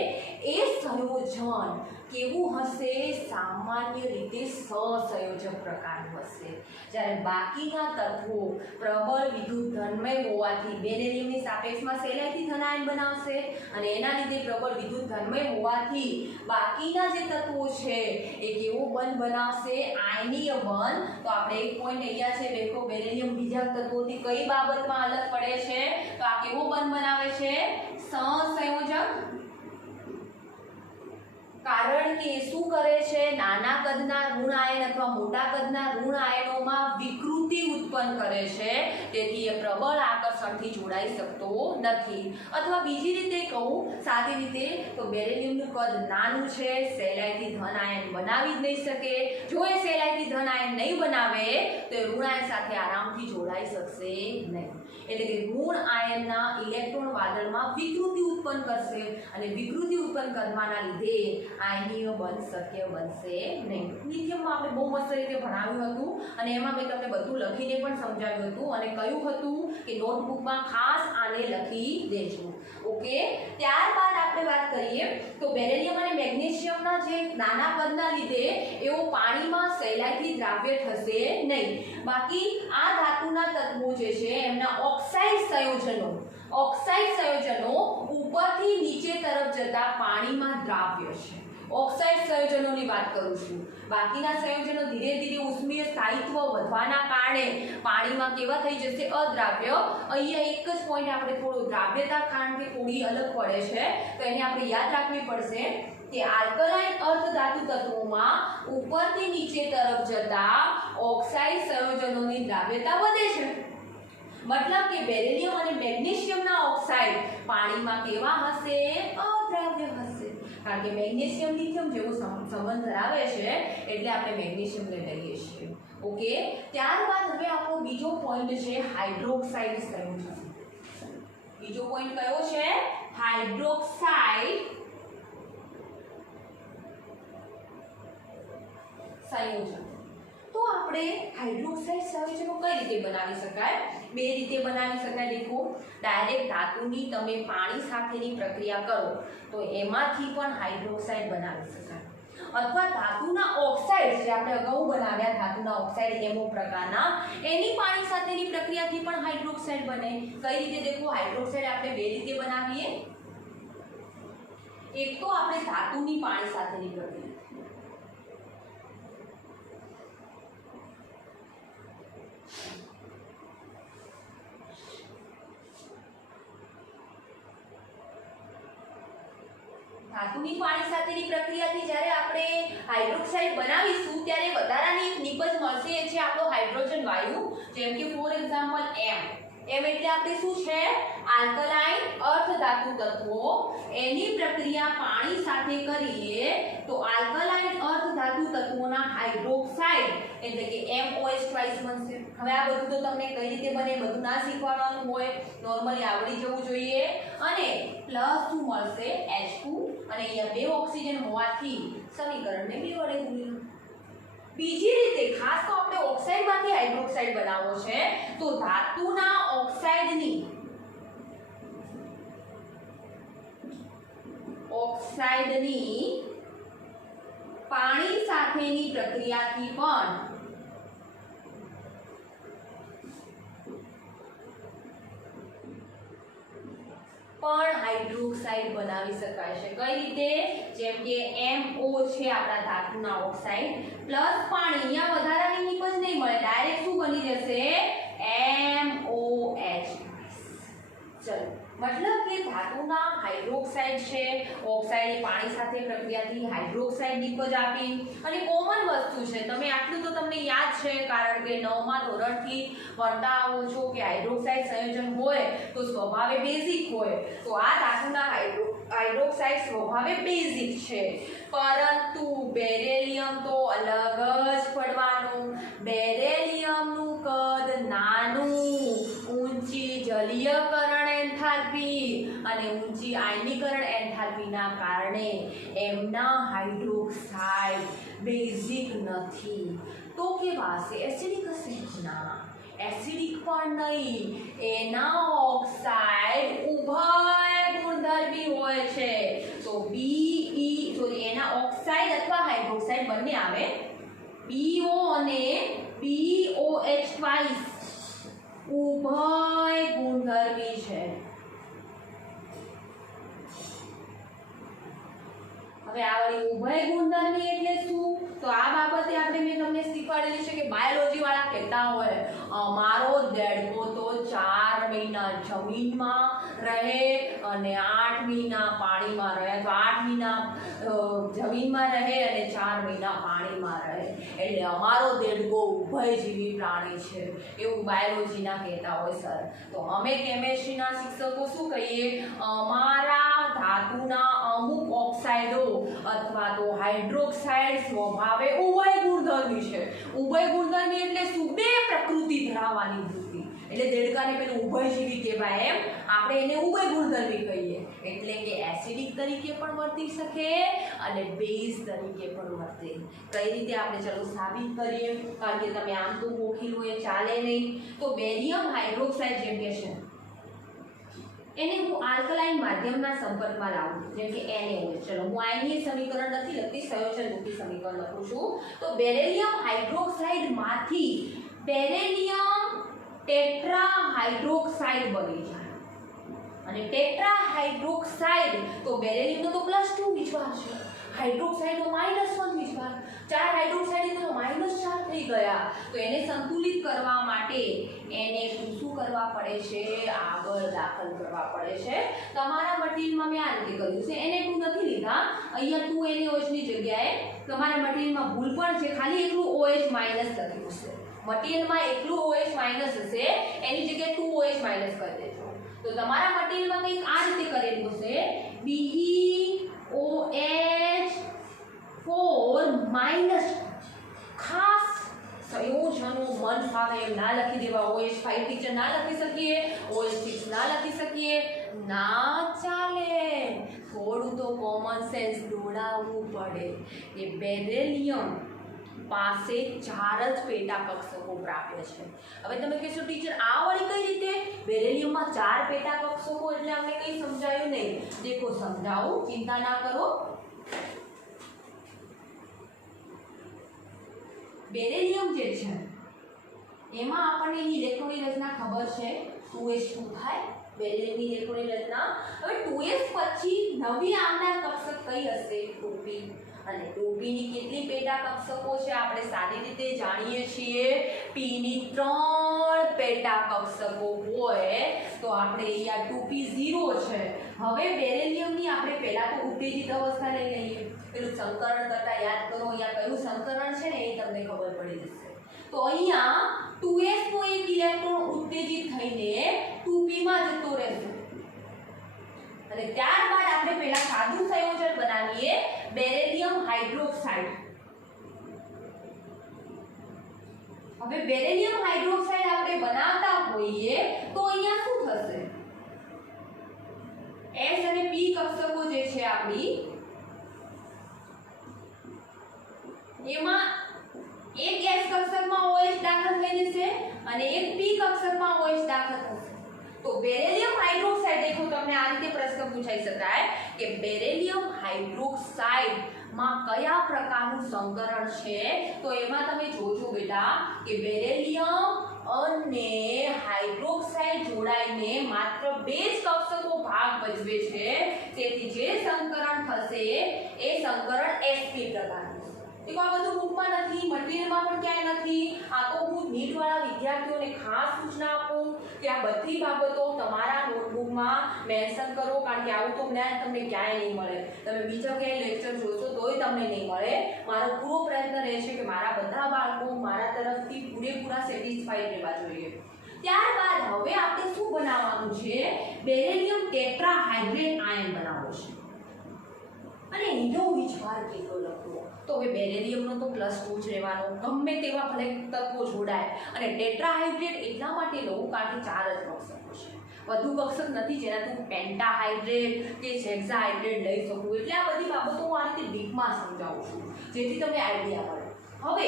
એ સંયોજન કેવું હશે? સામાન્ય રીતે સહસંયોજક પ્રકારનું હશે. જ્યારે બાકીના તત્વો પ્રબળ વિદ્યુત ધનમય હોવાથી બેરેલિયમની સાપેક્ષમાં સહેલાઈથી ધનાયન બનાવશે, અને એના લીધે પ્રબળ વિદ્યુત ધનમય હોવાથી બાકીના જે તત્વો છે એ કેવો બંધ બનાવશે? આયનીય બંધ. તો આપણે એક પોઈન્ટ અહીંયા છે દેખો, બેરેલિયમ બીજા તત્વોથી કઈ બાબતમાં અલગ પડે છે? તો આ કેવો બંધ બનાવે છે? સહસંયોજક. કારણ કે શું કરે છે? નાના કદના ઋણ આયન અથવા મોટા કદના ઋણ આયનોમાં વિકૃતિ ઉત્પન્ન કરે છે, તેથી એ પ્રબળ આકર્ષણથી જોડાઈ શકતો નથી. અથવા બીજી રીતે કહું, સાદી રીતે, તો બેરેલિયમનું કદ નાનું છે, સહેલાઈથી ધન આયન બનાવી જ નહીં શકે. જો એ સહેલાઈથી ધન આયન નહીં બનાવે તો એ ઋણ આયન સાથે આરામથી જોડાઈ શકશે નહીં. એટલે કે ઋણ આયનના ઇલેક્ટ્રોન વાદળમાં વિકૃતિ ઉત્પન્ન કરશે, અને વિકૃતિ ઉત્પન્ન કરવાના લીધે આયનીય બંધ શક્ય બનશે નહીં. લિથિયમમાં આપણે બહુ મસ્ત રીતે ભણાવ્યું હતું, અને એમાં મેં તમને બધું લખીને પણ સમજાવ્યું હતું, અને કહ્યું હતું કે નોટબુકમાં ખાસ આને લખી દેજો. ઓકે, ત્યારબાદ આપણે વાત કરીએ તો બેરેલિયમ અને મેગ્નેશિયમના જે નાના કદના લીધે એવો પાણીમાં સહેલાઈથી દ્રાવ્ય થશે નહીં. બાકી આ ધાતુના તત્વો જે છે એમના ઓક્સાઇડ સંયોજનો ઉપરથી નીચે તરફ જતા પાણીમાં દ્રાવ્ય છે. ઓક્સાઇડ સંયોજનોની વાત કરું છું. બાકીના સંયોજનો ધીરે ધીરે ઉષ્મીય સ્થાયિત્વ વધવાના કારણે પાણીમાં કેવા થઈ જશે? અદ્રાવ્ય. અહીંયા એક જ પોઈન્ટ આપણે થોડો દ્રાવ્યતા કારણથી થોડી અલગ પડે છે, તો એને આપણે યાદ રાખવી પડશે કે આલ્કલાઇન અર્ધધાતુ તત્વોમાં ઉપરથી નીચે તરફ જતા ઓક્સાઇડ સંયોજનોની દ્રાવ્યતા વધે છે. મતલબ કે બેરેલિયમ અને મેગ્નેશિયમના ઓક્સાઇડ પાણીમાં કેવા હશે? અદ્રાવ્ય હશે. કારણ કે મેગ્નેશિયમ લિથિયમ જેવો સંબંધ ધરાવે છે એટલે આપણે મેગ્નેશિયમને લઈએ છીએ. ઓકે, ત્યારબાદ હવે આપણો બીજો પોઈન્ટ છે હાઇડ્રોક્સાઇડ સંયોજન. બીજો પોઈન્ટ કયો છે? હાઇડ્રોક્સાઇડ સંયોજન. તો આપણે હાઇડ્રોક્સાઇડ સંયોજનો કઈ રીતે બનાવી શકાય? બે રીતે બનાવી શકાય. દેખો, ડાયરેક્ટ ધાતુની તમે પાણી સાથેની પ્રક્રિયા કરો તો એમાંથી પણ હાઇડ્રોક્સાઇડ બનાવી શકાય, અથવા ધાતુના ઓક્સાઇડ જે આપણે અગાઉ બનાવ્યા ધાતુના ઓક્સાઇડ એમો પ્રકારના, એની પાણી સાથેની પ્રક્રિયાથી પણ હાઇડ્રોક્સાઇડ બને. કઈ રીતે? દેખો, હાઇડ્રોક્સાઇડ આપણે બે રીતે બનાવીએ. એક તો આપણે ધાતુની પાણી સાથેની પ્રક્રિયા, ધાતુની પાણી સાથેની પ્રક્રિયાથી જ્યારે આપણે હાઇડ્રોક્સાઇડ બનાવીશું ત્યારે વધારાની એક નિપજ મળશે, એ છે આપણો હાઇડ્રોજન વાયુ. જેમ કે ફોર એક્ઝામ્પલ એમ એટલે આપણે શું છે? આલ્કલાઇન અર્ધધાતુ તત્વો, એની પ્રક્રિયા પાણી સાથે કરીએ તો આલ્કલાઇન અર્ધધાતુ તત્વોના હાઇડ્રોક્સાઇડ એટલે કે MOH ટ્વાઇસ બનશે. હવે આ બધું તો તમને કઈ રીતે બને બધું ના શીખવાડવાનું હોય, નોર્મલી આવડી જવું જોઈએ. અને પ્લસ શું મળશે H2 અને અહીંયા બે ઓક્સિજન હોવાથી સમીકરણને બે વડે ગુણી લો. બીજી રીતે ખાસ તો આપણે ઓક્સાઇડમાંથી હાઇડ્રોક્સાઇડ બનાવવો છે, તો ધાતુના ઓક્સાઇડની પાણી સાથેની પ્રક્રિયાથી પણ હાઇડ્રોક્સાઇડ બનાવી શકાય છે. કઈ રીતે? જેમ કે MO છે આપણા ધાતુના ઓક્સાઇડ પ્લસ પાણી, અહીંયા વધારાની નિપજ નહીં મળે, ડાયરેક્ટ શું બની જશે MOH. ચલો, મતલબ કે ધાતુના હાઇડ્રોક્સાઇડ છે, ઓક્સાઇડ પાણી સાથે પ્રક્રિયાથી હાઇડ્રોક્સાઇડ નિપજ આપી. અને કોમન વસ્તુ છે, તમે આટલું તો તમને યાદ છે કારણ કે 9મા ધોરણથી ભણતા આવો છો કે હાઇડ્રોક્સાઇડ સંયોજન હોય તો સ્વભાવે બેઝિક હોય. તો આ ધાતુના હાઇડ્રોક્સાઇડ સ્વભાવે બેઝિક છે, પરંતુ બેરિલિયમ તો અલગ જ પડવાનું. બેરિલિયમનું કદ નાનું, ઊંચી જલીયકરણ એન્થાલ્પી અને ઊંચી આયનીકરણ એન્થાલ્પીના કારણે એમના હાઇડ્રોક્સાઇડ બેઝિક નથી. તો કેવા હશે? એસિડિક હશે? ના, એસિડિક પણ નહીં, એના ઓક્સાઇડ ઉભય ગુણધર્મી હોય છે. તો એના ઓક્સાઇડ અથવા હાઇડ્રોક્સાઇડ બંને આવે, BO અને BOH ટ્વાઇસ ઉભય ગુણધર્મી છે. હવે આ વળી ઉભય ગુણધર્મી એટલે શું? તો આ બાબતે આપણે મેં તમને શીખવાડેલી છે કે બાયોલોજી વાળા કહેતા હોય અમારો દેડકો તો 4 મહિના જમીનમાં રહે અને 8 મહિના પાણીમાં રહે. તો 8 મહિના જમીનમાં રહે અને 4 મહિના પાણીમાં રહે, એટલે અમારો દેડકો ઉભયજીવી પ્રાણી છે, એવું બાયોલોજીના કહેતા હોય સર. તો અમે કેમેસ્ટ્રીના શિક્ષકો શું કહીએ? અમારા ધાતુના અમુક ઓક્સાઇડો અથવા તો હાઇડ્રોક્સાઇડ સ્વભાવે ઉભય ગુણધર્મી છે. ઉભય ગુણધર્મી એટલે શું? બે પ્રકૃતિ ધરાવવાની વૃત્તિ, એટલે દેડકાને પેલું ઉભયજીવી કહેવાય, એમ આપણે એને ઉભય ગુણધર્મી કહીએ. એટલે કે એસિડિક તરીકે પણ વર્તી શકે અને બેઝ તરીકે પણ વર્તે. કઈ રીતે આપણે ચલો સાબિત કરીએ, કારણ કે તમે આમ તો ગોખી લો એ ચાલે નહીં. તો બેરિયમ હાઇડ્રોક્સાઇડ જેમ કે છે એને હું આલ્કલાઇન માધ્યમના સંપર્કમાં લાવું, જેમ કે NaOH. ચલો, હું આયનીય સમીકરણ નથી લખતી, સંયોજનરૂપી સમીકરણ લખું છું. તો બેરિલિયમ હાઇડ્રોક્સાઇડમાંથી બેરિલિયમ ટેટ્રાહાઇડ્રોક્સાઇડ બની જાય. અને ટેટ્રાહાઇડ્રોક્સાઇડ તો બેરિલિયમનો તો +2 વીજભાર છે, હાઇડ્રોક્સાઇડનો -1 વીજભાર, 4 હાઇડ્રોક્સાઇડ તો -4 થઈ ગયા. તો એને સંતુલિત કરવા માટે એને શું કરવા પડે છે? આગળ દાખલ કરવા પડે છે. તમારા મટીરિયલમાં મેં આ રીતે કર્યું છે, Na2 નથી લીધા, અહીંયા 2 NaOH ની જગ્યાએ તમારા મટીરિયલમાં ભૂલ પણ છે, ખાલી એકલું OH- લખ્યું છે. મટીરિયલમાં એકલું OH- હશે, એની જગ્યાએ 2 OH- કરી દેજો. તો તમારા મટીરિયલમાં કંઈક આ રીતે કરેલું હશે, BeOH4- ખાસ સંયોજનો મન ફાવે એમ ના લખી દેવા. OH5 ટીચર ના લખી શકીએ, OH6 ના લખી શકીએ, ના ચાલે. થોડું તો કોમન સેન્સ દોડાવવું પડે. એ બેરિલિયમ પાસે 4 જ પેટા કક્ષકો પ્રાપ્ય છે. હવે તમે કહેશો ટીચર આ વળી કઈ રીતે? બેરિલિયમમાં 4 પેટા કક્ષકો એટલે અમને કંઈ સમજાયું નહીં. દેખો સમજાવું, ચિંતા ના કરો. બેરિલિયમ જે છે એમાં આપણને ઇલેક્ટ્રોનની રચના ખબર છે, 2s2 થાય બેરિલિયમની ઇલેક્ટ્રોનની રચના. હવે 2s પછી નવી આવનાર કક્ષક કઈ હશે? 2p. અને 2p ની કેટલી પેટા કક્ષકો છે આપણે સારી રીતે જાણીએ છીએ. p ની 3 પેટા કક્ષકો હોય તો આપણે અહીંયા 2p0 છે. હવે બેરિલિયમની આપણે પહેલા તો ઉત્તેજિત અવસ્થા લઈ લઈએ. પેલું સંકરણ કરતા યાદ કરો, અહીંયા કયું સંકરણ છે ને એ તમને ખબર પડી જશે. તો અહીંયા 2s નો એક ઇલેક્ટ્રોન ઉત્તેજિત થઈને 2p માં જતો રહેશે. અને ત્યારબાદ આપણે પહેલા સાદું સંયોજન બનાવીએ, બેરિલિયમ હાઇડ્રોક્સાઇડ. હવે બેરિલિયમ હાઇડ્રોક્સાઇડ આપણે બનાવતા હોઈએ તો અહીંયા શું થશે? S અને P કક્ષકો જે છે આપણી એમાં એક S કક્ષકમાં OH દાખલ થઈ જશે અને એક P કક્ષકમાં OH દાખલ થશે. તો બેરિલિયમ હાઇડ્રોક્સાઇડ દેખો તમને આ રીતે પ્રશ્ન પૂછાઈ શકાય કે બેરિલિયમ હાઇડ્રોક્સાઇડ માં કયા પ્રકારનું સંકરણ છે? તો એમાં તમે જોજો બેટા કે બેરિલિયમ અને હાઇડ્રોક્સાઇડ જોડાઈને માત્ર બે જ કક્ષકો ભાગ ભજવે છે. તેથી જે સંકરણ થશે એ સંકરણ sp પ્રકારનું. देखो આ બધું બુકમાં નથી, મટીરીયલમાં પણ ક્યાંય નથી. આ તો હું નીટ વાળા વિદ્યાર્થીઓને ખાસ સૂચના આપું કે આ બધી બાબતો તમારા નોટબુકમાં મેન્શન કરો, કારણ કે આવું તો જ્ઞાન તમને ક્યાંય નહીં મળે. તમે બીજા ક્યાંય લેક્ચર જોશો તોય તમને નહીં મળે. મારો પૂરો પ્રયત્ન રહેશે કે મારા બધા બાળકો મારા તરફથી પૂરેપૂરા સેટિસ્ફાઈડ રહેવા જોઈએ. ત્યારબાદ હવે આપણે શું બનાવવાનું છે? બેરિલિયમ ટેટ્રાહાઇડ્રેટ આયન બનાવવો છે અને એનો વિચાર કેટલો લખવો. તો હવે બેરિલિયમનો તો +2 જ રહેવાનો, ગમે તેવા ભલે તત્વો જોડાય. અને ટેટ્રાહાઇડ્રેટ એટલા માટે લઉં કારણ કે 4 જ કક્ષકો છે, વધુ કક્ષક નથી જેનાથી હું પેન્ટાહાઇડ્રેટ કે હેક્સાહાઇડ્રેટ લઈ શકું. એટલે આ બધી બાબતો હું આ રીતે ડીપમાં સમજાવું છું જેથી તમને આઈડિયા મળે. હવે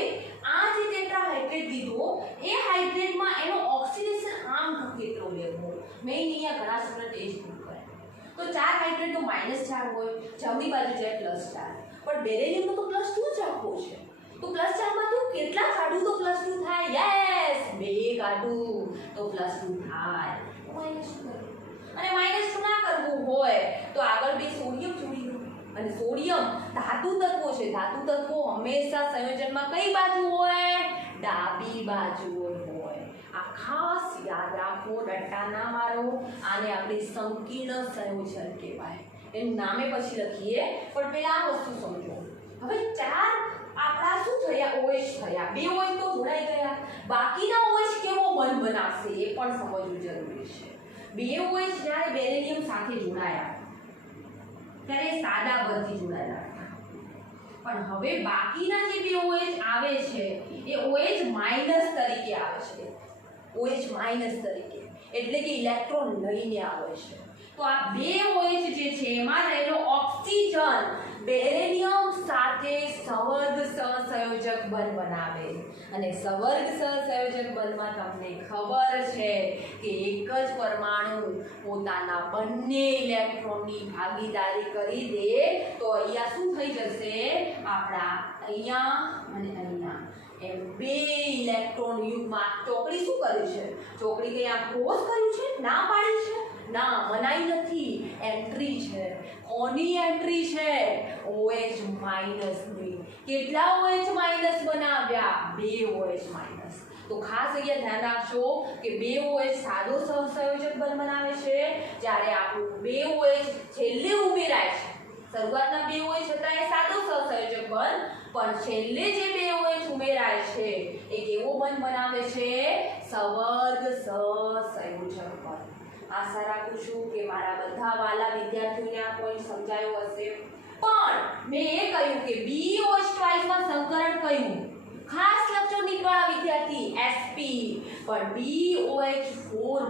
આ જે ટેટ્રાહાઇડ્રેટ લીધો એ હાઇડ્રેટમાં એનો ઓક્સિડેશન આમ કેટલો લેવો? મેં અહીંયા ઘણા સ્ટુડન્ટ એ જ ભૂલ કરે. તો 4 હાઇડ્રેટ તો -4 હોય, જમણી બાજુ જાય +4, પણ બેરિલિયમનો તો +2 જ રાખવો છે. તો +4 માં તું કેટલા કાઢું તો +2 થાય? યસ, 2 કાઢું તો +2 થાય. -2 અને -2 ના કરવું હોય તો આગળ બે સોડિયમ જોડી દો. અને સોડિયમ ધાતુ તત્વો છે, ધાતુ તત્વો હંમેશા સંયોજનમાં કઈ બાજુ હોય? ડાબી બાજુ હોય. આ ખાસ યાદ રાખો, રટ્ટા ના મારો. આને આપણે સંકીર્ણ સંયોજન કહેવાય. એનું નામે પછી લખીએ, પણ પહેલા આ વસ્તુ સમજો. હવે 4 આપણા શું થયા? OH થયા. 2 OH તો જોડાઈ ગયા. બાકીના OH કેવો બંધ બનાવશે એ પણ સમજવું જરૂરી છે. 2 OH જ્યારે બેરિલિયમ સાથે જોડાયા ત્યારે સાદા બંધથી જોડાયેલા હતા, પણ હવે બાકીના જે 2 OH આવે છે એ OH- તરીકે આવે છે. OH- તરીકે એટલે કે ઇલેક્ટ્રોન લઈને આવે છે. તો આ 2 OH જે છે એમાં રહેલો ઓક્સિજન બેરિલિયમ સાથે સંવર્ગ સહસંયોજક બંધ બનાવે. અને સંવર્ગ સહસંયોજક બંધમાં તમને ખબર છે કે એક જ પરમાણુ પોતાના બંને ઇલેક્ટ્રોનની ભાગીદારી કરી દે તો અહીંયા શું થઈ જશે? આપણા અહીંયા અને અહીંયા એમ 2 ઇલેક્ટ્રોન યુગ્મમાં ચોકડી શું કર્યું છે? ચોકડી કઈ આ ક્રોસ કર્યું છે? ના પાડી છે? ના, મનાઈ નથી. એન્ટ્રી છે. કોની એન્ટ્રી છે? OH- ની. કેટલા OH- બનાવ્યા? 2 OH-. તો ખાસ અહીંયા ધ્યાન રાખજો કે 2 OH સાદો સહસંયોજક બંધ બનાવે છે, જ્યારે આપણું 2 OH છેલ્લે ઉમેરાય છે. શરૂઆતના 2 OH હતા એ સાદો સહસંયોજક બંધ, પણ છેલ્લે જે 2 OH ઉમેરાય છે એ કેવો બંધ બનાવે છે? સંવર્ગ સહસંયોજક બંધ. આશા રાખું છું કે મારા બધા વાલા વિદ્યાર્થીઓને આ પોઈન્ટ સમજાયો હશે. પણ મેં એ કહ્યું કે BOH માં સંકરણ કયું? ખાસ લખજો નીટવાળા વિદ્યાર્થી, sp. પણ BOH4-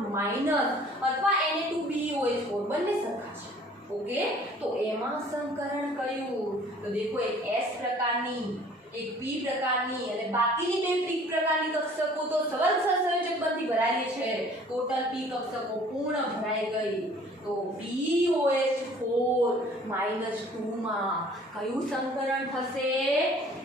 અથવા Na2BOH4 બંને સરખા છે. ઓકે, તો એમાં સંકરણ કયું? તો દેખો, એક S પ્રકારની, એક P પ્રકારની અને બાકીની 2 P પ્રકારની કક્ષકો તો સંવર્ગ સહસંયોજક બંધથી ભરાયેલી છે. ટોટલ P કક્ષકો પૂર્ણ ભરાઈ ગઈ. તો BOH4- 2 કયું સંકરણ થશે?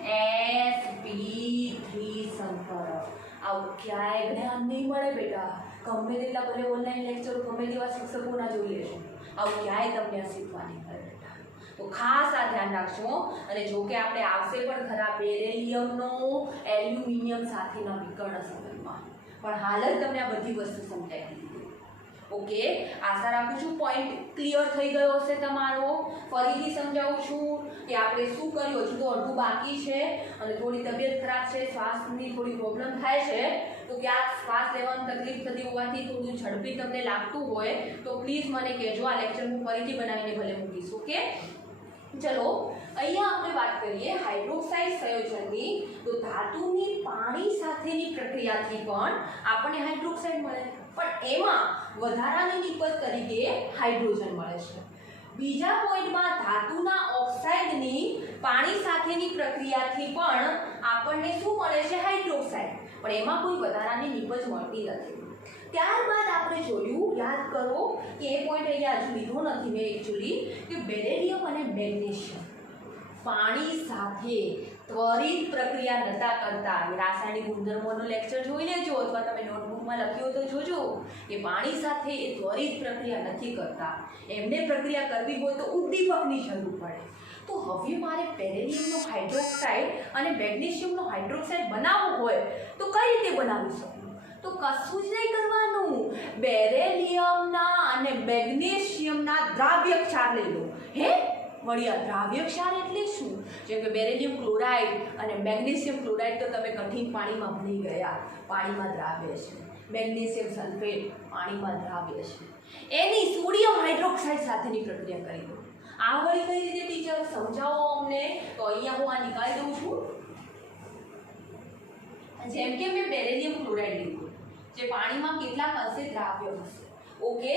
sp3 સંકરણ. આવું ક્યાંય જ્ઞાન નહીં મળે બેટા. ગમે તેટલા ભલે ઓનલાઈન લેક્ચરો ગમે તેવા શિક્ષકોના જોઈ લેશો, આવું ક્યાંય તમને શીખવા નહીં મળે બેટા. તો ખાસ આ ધ્યાન રાખજો. અને જો કે આપણે આવશે પણ ખરા બેરિલિયમનો એલ્યુમિનિયમ સાથેના વિકર્ણ સંબંધમાં, પણ હાલ જ તમને આ બધી વસ્તુ સમજાવી દીધી. ઓકે, આશા રાખું છું પોઈન્ટ ક્લિયર થઈ ગયો હશે તમારો. ફરીથી સમજાવું છું કે આપણે શું કર્યું. હજુ તો અડધું બાકી છે અને થોડી તબિયત ખરાબ છે, શ્વાસની થોડી પ્રોબ્લેમ થાય છે. તો ક્યાંક શ્વાસ લેવાની તકલીફ થતી હોવાથી થોડું ઝડપી તમને લાગતું હોય તો પ્લીઝ મને કહેજો. આ લેક્ચર હું ફરીથી બનાવીને ભલે મૂકીશ. ઓકે, ચલો અહીંયા આપણે વાત કરીએ હાઇડ્રોક્સાઇડ સંયોજનની, તો ધાતુની પાણી સાથેની પ્રક્રિયાથી પણ આપણને હાઇડ્રોક્સાઇડ મળે, પણ એમાં વધારાની નિપજ તરીકે હાઇડ્રોજન મળે છે. બીજા પોઈન્ટમાં ધાતુના ઓક્સાઇડની પાણી સાથેની પ્રક્રિયાથી પણ આપણને શું મળે છે? હાઇડ્રોક્સાઇડ, પણ એમાં કોઈ વધારાની નિપજ મળતી નથી. ત્યારબાદ આપણે જોયું, યાદ કરો કે એ પોઈન્ટ અહીંયા હજુ લીધો નથી મેં એકચ્યુઅલી, કે બેરેલિયમ અને મેગ્નેશિયમ પાણી સાથે ત્વરિત પ્રક્રિયા નતા કરતા. રાસાયણિક ગુણધર્મોનો લેક્ચર જોઈ લેજો અથવા તમે નોટબુકમાં લખ્યો તો જોજો કે પાણી સાથે એ ત્વરિત પ્રક્રિયા નથી કરતા. એમને પ્રક્રિયા કરવી હોય તો ઉદ્દીપકની જરૂર પડે. તો હવે મારે બેરેલિયમનો હાઇડ્રોક્સાઇડ અને મેગ્નેશિયમનો હાઇડ્રોક્સાઇડ બનાવવો હોય તો કઈ રીતે બનાવી શકું? તો કશું જ નહીં કરવાનું, બેરેલિયમના અને મેગ્નેશિયમના દ્રાવ્ય ક્ષાર લઈ લો. હે મળ્યા દ્રાવ્ય ક્ષાર એટલે શું? જેમ કે બેરેલિયમ ક્લોરાઇડ અને મેગ્નેશિયમ ક્લોરાઇડ તો તમે કઠિન પાણીમાં ભળી ગયા, પાણીમાં દ્રાવ્ય છે. મેગ્નેશિયમ સલ્ફેટ પાણીમાં દ્રાવ્ય છે. એની સોડિયમ હાઇડ્રોક્સાઇડ સાથેની પ્રક્રિયા કરી દો. આ વળી કઈ રીતે ટીચર સમજાવો અમને? તો અહીંયા હું આ નીકાળી દઉં છું. જેમ કે મેં બેરેલિયમ ક્લોરાઇડ લીધું, જે પાણીમાં કેટલાક અંશે દ્રાવ્ય હશે, ઓકે,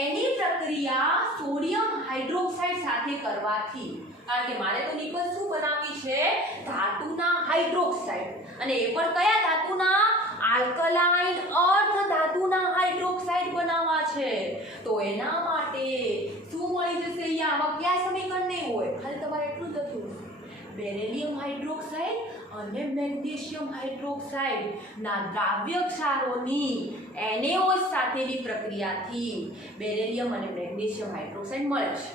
એની પ્રક્રિયા સોડિયમ હાઇડ્રોક્સાઇડ સાથે કરવાથી, કારણ કે મારે તો નિપજ શું બનાવવી છે? ધાતુના હાઇડ્રોક્સાઇડ, અને એ પણ કયા ધાતુના? આલ્કલાઇન અર્ધ ધાતુના હાઇડ્રોક્સાઇડ બનાવવા છે. તો એના માટે શું મળી જશે? અહીંયા આમાં કયા સમીકરણ નહીં હોય, ખાલી તમારે એટલું જ લખ્યું હશે, બેરેલિયમ હાઇડ્રોક્સાઇડ અને મેગ્નેશિયમ હાઇડ્રોક્સાઇડ ના દ્રાવ્ય ક્ષારોની NaOH સાથેની પ્રક્રિયાથી બેરેલિયમ અને મેગ્નેશિયમ હાઇડ્રોક્સાઇડ મળે છે.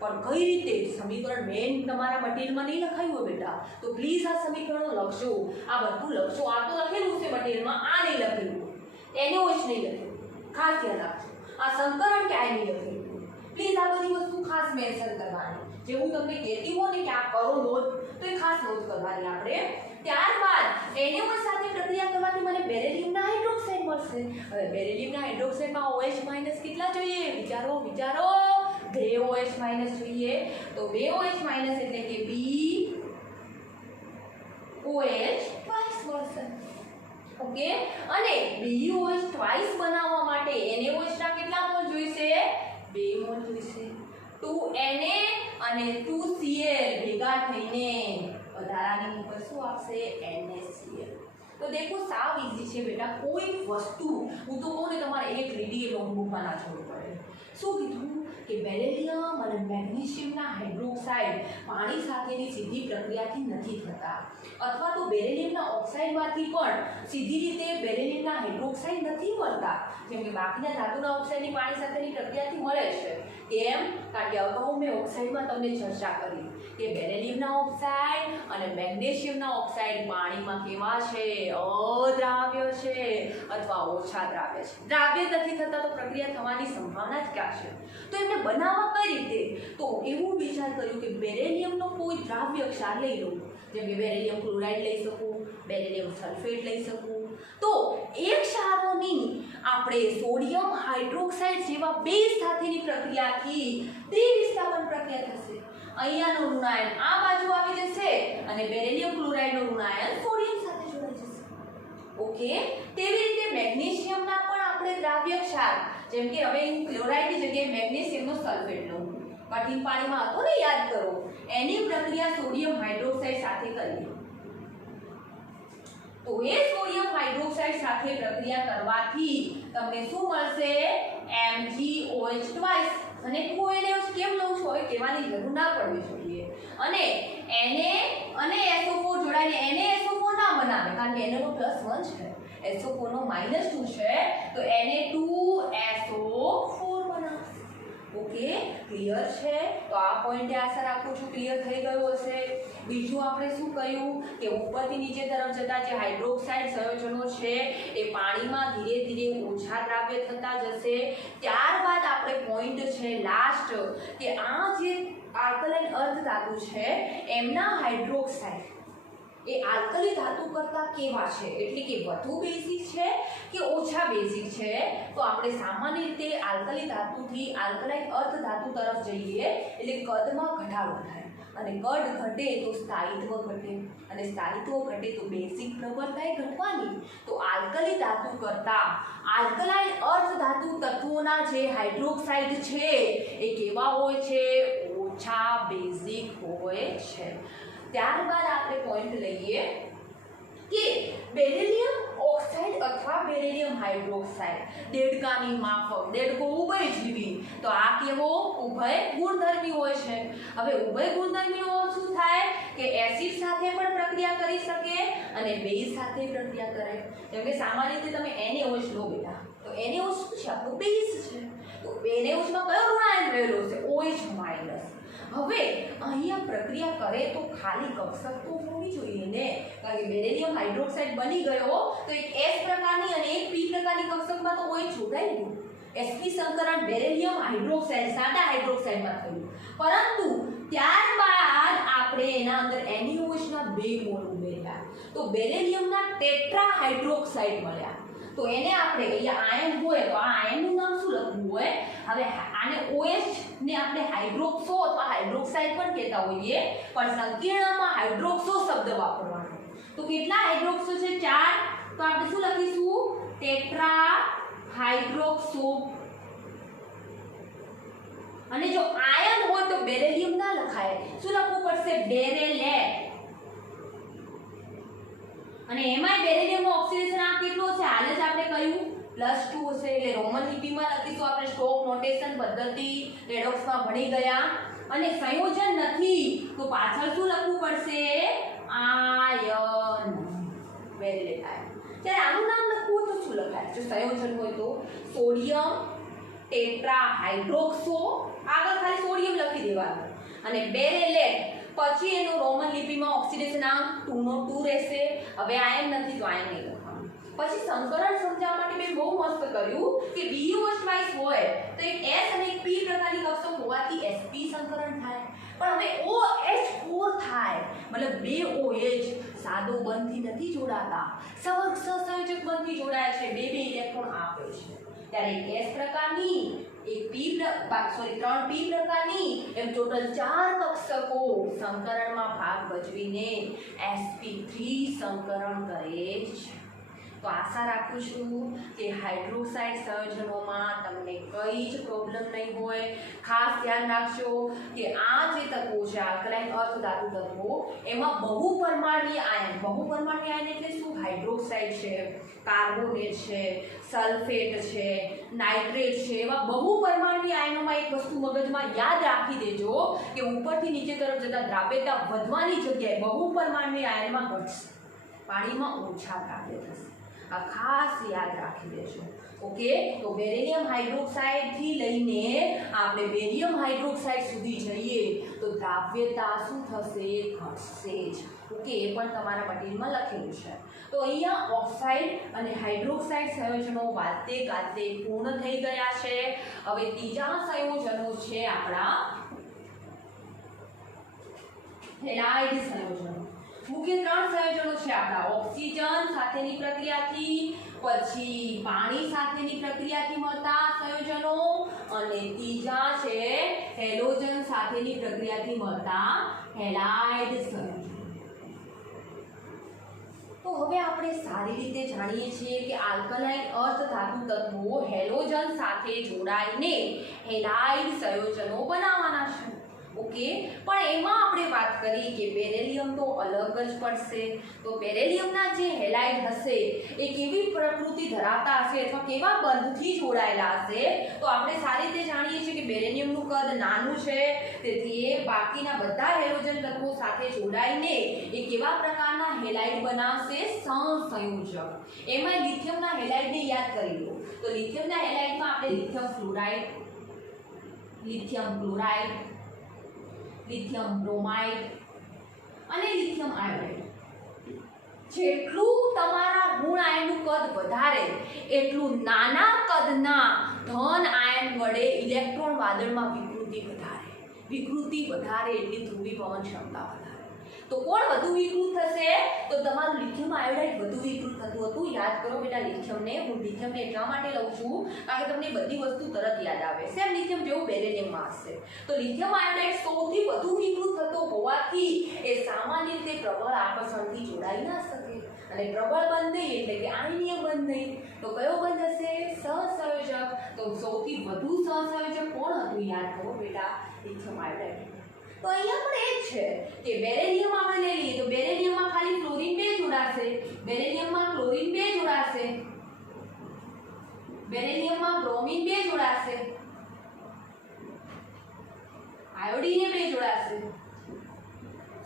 પણ કઈ રીતે? સમીકરણ મેન તમારા મટીરિયલમાં નહીં લખાયું હોય બેટા, તો પ્લીઝ આ સમીકરણો લખજો, આ બધું લખજો. આ તો લખેલું છે મટીરિયલમાં, આ નહીં લખેલું, NaOH નહીં લખેલું, ખાસ ધ્યાન રાખજો. આ સંકરણ ક્યાંય નહીં લખેલું. પ્લીઝ આ બધી વસ્તુ ખાસ મેન્શન કરવાની. જે હું તમને કહેતી હોઉં ને કે આ કરો નોંધ, તો એ ખાસ નોંધ કરવાની આપણે. ત્યારબાદ NaOH સાથે પ્રક્રિયા કરવાથી મને બેરેલિયમના હાઇડ્રોક્સાઇડ મળશે. હવે બેરેલિયમના હાઇડ્રોક્સાઇડમાં OH માઇનસ કેટલા જોઈએ? વિચારો વિચારો. 2 OH માઇનસ જોઈએ. તો 2 OH માઇનસ એટલે કે BOH ટ્વાઇસ મળશે. ઓકે, અને BOH ટ્વાઇસ બનાવવા માટે NaOH ના કેટલા મોલ જોઈશે? 2 મોલ જોઈશે. 2Na અને 2Cl ભેગા થઈને વધારાની નિપજ શું આપશે? NaCl. તો દેખો સાવ ઈઝી છે બેટા. કોઈ વસ્તુ હું તો કહું ને તમારે એક રીડી નોટબુકમાં ના છોડવું પડે. શું કીધું? કે બેરેલિયમ અને મેગ્નેશિયમના હાઇડ્રોક્સાઇડ પાણી સાથેની સીધી પ્રક્રિયાથી નથી થતા, અથવા તો બેરેલિયમના ઓક્સાઇડમાંથી પણ સીધી રીતે બેરેલિયમના હાઇડ્રોક્સાઇડ નથી મળતા, જેમ કે બાકીના ધાતુના ઓક્સાઇડની પાણી સાથેની પ્રક્રિયાથી મળે છે. કેમ? કારણ કે અગાઉ મેં ઓક્સાઇડમાં તમને ચર્ચા કરી કે બેરેલિયમના ઓક્સાઇડ અને મેગ્નેશિયમના ઓક્સાઇડ પાણીમાં કેવા છે? અદ્રાવ્ય છે અથવા ઓછા દ્રાવ્ય છે. દ્રાવ્ય નથી થતા તો પ્રક્રિયા થવાની સંભાવના જ ક્યાં છે? તો એમને બનાવવા કઈ રીતે? તો એવું વિચાર કર્યું કે બેરેલિયમનો કોઈ દ્રાવ્ય ક્ષાર લઈ લઉં, જેમ કે બેરેલિયમ ક્લોરાઇડ લઈ શકું, બેરેલિયમ સલ્ફેટ લઈ શકું. તો એ ક્ષારોની આપણે સોડિયમ હાઇડ્રોક્સાઇડ જેવા બેઝ સાથેની પ્રક્રિયાથી દ્વિવિસ્થાપન પ્રક્રિયા થશે. અહીંયાનો ઋણાયન આ બાજુ આવી જશે અને બેરેલિયમ ક્લોરાઇડનો ઋણાયન સોડિયમ સાથે જોડાઈ જશે. ઓકે, તેવી રીતે મેગ્નેશિયમના પણ આપણે દ્રાવ્ય ક્ષાર, જેમ કે હવે હું ક્લોરાઇડની જગ્યાએ મેગ્નેશિયમનો સલ્ફેટ લઉં, કઠિન પાણીમાં હતો ને, યાદ કરો, એની પ્રક્રિયા સોડિયમ હાઇડ્રોક્સાઇડ સાથે કરીએ. તો એ સોડિયમ હાઇડ્રોક્સાઇડ સાથે પ્રક્રિયા કરવાથી તમને શું મળશે? MgOH twice. અને હું એને કેમ લઉં છું હવે કહેવાની જરૂર ના પડવી જોઈએ. અને Na અને SO4 જોડાઈને NaSO4 ના બનાવે, કારણ કે Na નો +1 છે, SO4 નો -2 છે, તો Na2SO4 બનાવશે. ઓકે, ક્લિયર છે? તો આ પોઈન્ટે આશા રાખું છું ક્લિયર થઈ ગયો હશે. બીજું આપણે શું કહ્યું કે ઉપરથી નીચે તરફ જતા જે હાઇડ્રોક્સાઇડ સંયોજનો છે એ પાણીમાં ધીરે ધીરે ઓછા દ્રાવ્ય થતા જશે. ત્યારબાદ આપણે પોઈન્ટ છે લાસ્ટ, કે આ જે આલ્કલાઇન અર્ધ ધાતુ છે એમના હાઇડ્રોક્સાઇડ એ આલ્કલી ધાતુ કરતા કેવા છે, એટલે કે વધુ બેઝિક છે કે ઓછા બેઝિક છે? તો આપણે સામાન્ય રીતે આલ્કલી ધાતુથી આલ્કલાઇન અર્ધ ધાતુ તરફ જઈએ એટલે કદમાં ઘટાડો થાય, અને કદ ઘટે તો સ્થાયિત્વ ઘટે, અને સ્થાયિત્વ ઘટે તો બેઝિક પ્રબળતા ઘટવાની. તો આલ્કલી ધાતુ કરતા આલ્કલાઇન અર્ધ ધાતુ તત્વોના જે હાઇડ્રોક્સાઇડ છે એ કેવા હોય છે? ઓછા બેઝિક હોય છે. ત્યારબાદ આપણે પોઈન્ટ લઈએ કે બેરિલિયમ ઓક્સાઇડ અથવા બેરિલિયમ હાઇડ્રોક્સાઇડ દેડકાની માફક, દેડકો ઉભયજીવી, તો આ કેવો? ઉભય ગુણધર્મી હોય છે. હવે ઉભય ગુણધર્મીનો શું થાય કે એસિડ સાથે પણ પ્રક્રિયા કરી શકે અને બેઝ સાથે પ્રક્રિયા કરે. જેમ કે સામાન્ય રીતે તમે NaOH લો બેટા, તો NaOH શું છે? આપણો બેઝ છે. તો NaOH માં કયો ઋણાયન રહેલો છે? OH-. હવે અહીંયા પ્રક્રિયા કરે તો ખાલી કક્ષક તો હોવી જોઈએ ને, કારણ કે બેરિલિયમ હાઇડ્રોક્સાઇડ બની ગયો તો એક S પ્રકારની અને એક P પ્રકારની કક્ષકમાં તો OH જોડાઈ ગયું. sp સંકરણ બેરિલિયમ હાઇડ્રોક્સાઇડ સાદા હાઇડ્રોક્સાઇડમાં થયું, પરંતુ ત્યારબાદ આપણે એના અંદર NaOH ના 2 મોલ ઉમેર્યા તો બેરિલિયમના ટેટ્રા હાઇડ્રોક્સાઇડ મળ્યા. તો એને આપણે અહીંયા આયન હોય તો આ આયનનું નામ શું લખવું હોય? હવે આને OH ને આપણે હાઇડ્રોક્સો અથવા હાઇડ્રોક્સાઇડ પણ કહેતા હોઈએ, પણ સંકીર્ણમાં હાઇડ્રોક્સો શબ્દ વાપરવાનો. તો કેટલા હાઇડ્રોક્સો છે? 4. તો આપણે શું લખીશું? ટેટ્રા હાઇડ્રોક્સો. અને જો આયન હોય તો બેરિલિયમ ના લખાય, શું લખવું પડશે? બેરેલેટ. અને એમાંય બેરિલિયમનો ઓક્સિડેશન આ કેટલો છે? હાલ જ આપણે કહ્યું +2 હશે, એટલે રોમન લિપિમાં લખીશું આપણે સ્ટોક નોટેશન પદ્ધતિ રેડોક્સમાં ભણી ગયા. અને સંયોજન નથી તો પાછળ શું લખવું પડશે? Ion, beryllate ion. ત્યારે આનું નામ લખવું તો શું લખાય? જો સંયોજન હોય તો સોડિયમ ટેટ્રા હાઇડ્રોક્સો, આગળ ખાલી સોડિયમ લખી દેવાનું, અને બેરેલેટ. પછી એનો રોમન લિપિમાં ઓક્સિડેશન અંક 2 નો 2 રહેશે. હવે આયન નથી તો આયન નહીં લખવાનું. પછી સંકરણ સમજાવવા માટે મેં બહુ મસ્ત કર્યું કે BOH વાઇસ હોય તો એક S અને એક P પ્રકારની કક્ષક હોવાથી sp સંકરણ થાય, પણ હવે OH4 થાય, મતલબ 2 OH સાદો બંધથી નથી જોડાતા, સહસંયોજક બંધથી જોડાય છે, 2 ઇલેક્ટ્રોન આપે છે. ત્યારે એક S પ્રકારની, એક ત્રણ P પ્રકારની, એમ ટોટલ 4 કક્ષકો સંકરણમાં ભાગ ભજવીને sp3 સંકરણ કરે છે. તો આશા રાખું છું કે હાઇડ્રોક્સાઇડ સંયોજનોમાં તમને કઈ જ પ્રોબ્લેમ નહીં હોય. ખાસ ધ્યાન રાખજો કે આ જે તત્વો છે આલ્કલાઇન અર્ધ ધાતુ તત્વો, એમાં બહુપરમાણુય આયન, બહુપરમાણુય આયન એટલે શું? હાઇડ્રોક્સાઇડ છે, કાર્બોનેટ છે, સલ્ફેટ છે, નાઇટ્રેટ છે, એવા બહુપરમાણુય આયનોમાં એક વસ્તુ મગજમાં યાદ રાખી દેજો કે ઉપરથી નીચે તરફ જતા દ્રાવ્યતા વધવાની જગ્યાએ બહુપરમાણુય આયનમાં ઘટશે, પાણીમાં ઓછા દ્રાવ્ય થશે. આ ખાસ યાદ રાખી દેજો. ઓકે, તો બેરિલિયમ હાઇડ્રોક્સાઇડ થી લઈને આપણે બેરિયમ હાઇડ્રોક્સાઇડ સુધી જઈએ તો દ્રાવ્યતા શું થશે? ઘટશે જ. ઓકે, એ પણ તમારા મટીરિયલમાં લખેલું છે. તો અહીંયા ઓક્સાઇડ અને હાઇડ્રોક્સાઇડ સંયોજનો વાતે ગાતે પૂર્ણ થઈ ગયા છે. હવે ત્રીજા સંયોજનો છે આપણા હેલાઇડ સંયોજનો. મુખ્ય 3 સંયોજનો છે આપણા: ઓક્સિજન સાથેની પ્રક્રિયાથી, પછી પાણી સાથેની પ્રક્રિયાથી મળતા સંયોજનો, અને ત્રીજા છે હેલોજન સાથેની પ્રક્રિયાથી મળતા હેલાઇડ સંયોજનો. તો હવે આપણે સારી રીતે જાણીએ છીએ કે આલ્કલાઇન અર્ધ ધાતુ તત્વો હેલોજન સાથે જોડાઈને હેલાઇડ સંયોજનો બનાવવાના છે. ઓકે, પણ એમાં આપણે વાત કરી કે બેરિલિયમ તો અલગ જ પડશે. તો બેરિલિયમના જે હેલાઇડ હશે એ કેવી પ્રકૃતિ ધરાવતા હશે અથવા કેવા બંધથી જોડાયેલા હશે? તો આપણે સારી રીતે જાણીએ છીએ કે બેરિલિયમનું કદ નાનું છે, તેથી એ બાકીના બધા હેલોજન તત્વો સાથે જોડાઈને એ કેવા પ્રકારના હેલાઇડ બનાવશે? સહસંયોજક. એમાં લિથિયમના હેલાઇડને યાદ કરી લો. તો લિથિયમના હેલાઇડમાં આપણે lithium fluoride, lithium chloride, lithium bromide અને લિથિયમ આયોડાઇડ. જેટલું તમારા ઋણ આયનનું કદ વધારે એટલું નાના કદના ધન આયન વડે ઇલેક્ટ્રોન વાદળમાં વિકૃતિ વધારે એટલી ધ્રુવીભવન ક્ષમતા વધારે. તો કોણ વધુ વિકૃત થશે? તો તમારું લિથિયમ આયોડાઇડ વધુ વિકૃત થતું હતું. યાદ કરો બેટા લિથિયમને, હું લિથિયમને એટલા માટે લઉં છું કારણ કે તમને બધી વસ્તુ તરત યાદ આવે. સેમ લિથિયમ જેવું બેરેલિયમમાં હશે. તો લિથિયમ આયોડાઇડ સૌથી વધુ વિકૃત થતો હોવાથી એ સામાન્ય રીતે પ્રબળ આકર્ષણથી જોડાઈ ના શકે. અને પ્રબળ બંધ નહીં એટલે કે આયનીય બંધ નહીં. તો કયો બંધ હશે? સહસંયોજક. તો સૌથી વધુ સહસંયોજક કોણ હતું? યાદ કરો બેટા લિથિયમ આયોડાઇડ. તો અહીંયા પણ એ જ છે કે બેરેલિયમ આપણે લઈ લઈએ તો બેરેલિયમમાં ખાલી ક્લોરીન 2 જોડાશે. બેરેલિયમમાં ક્લોરીન 2 જોડાશે. બેરેલિયમમાં બ્રોમિન 2 જોડાશે. આયોડીન 2 જોડાશે.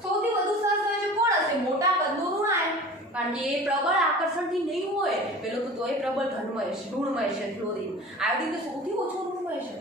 સૌથી વધુ સહસંયોજક કોણ હશે? મોટા કદનું ઋણ આયન. કારણ કે એ પ્રબળ આકર્ષણથી નહીં હોય. પેલો તો તોય પ્રબળ ધનમય છે, ઋણમય છે ક્લોરીન. આયોડીન તો સૌથી ઓછો ઋણમય છે.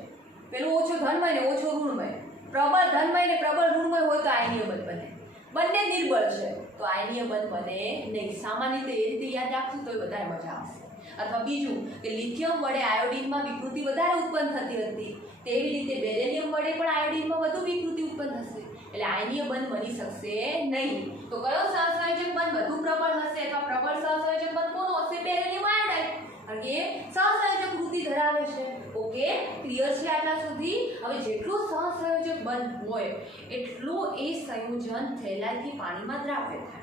પેલું ઓછો ધનમય ને ઓછો ઋણમય. પ્રબળ ધનમય ને પ્રબળ ઋણમય હોય તો આયનીય બંધ બને. બંને નિર્બળ છે તો આયનીય બંધ બને નહીં. સામાન્ય રીતે એ રીતે યાદ રાખશું તો વધારે મજા આવશે. અથવા બીજું કે લિથિયમ વડે આયોડીનમાં વિકૃતિ વધારે ઉત્પન્ન થતી હતી, તેવી રીતે બેરેલિયમ વડે પણ આયોડીનમાં વધુ વિકૃતિ ઉત્પન્ન થશે. એટલે આયનીય બંધ બની શકશે નહીં. તો કયો સહસંયોજક બંધ વધુ પ્રબળ હશે અથવા પ્રબળ સહસંયોજક બંધ કોનો હશે? Beryllium iodide. કારણ કે સહસંયોજક વૃત્તિ ધરાવે છે. ઓકે, ક્લિયર છે આટલા સુધી? હવે જેટલું સહસંયોજક બંધ હોય એટલું એ સંયોજન સહેલાઈથી પાણીમાં દ્રાવ્ય થાય.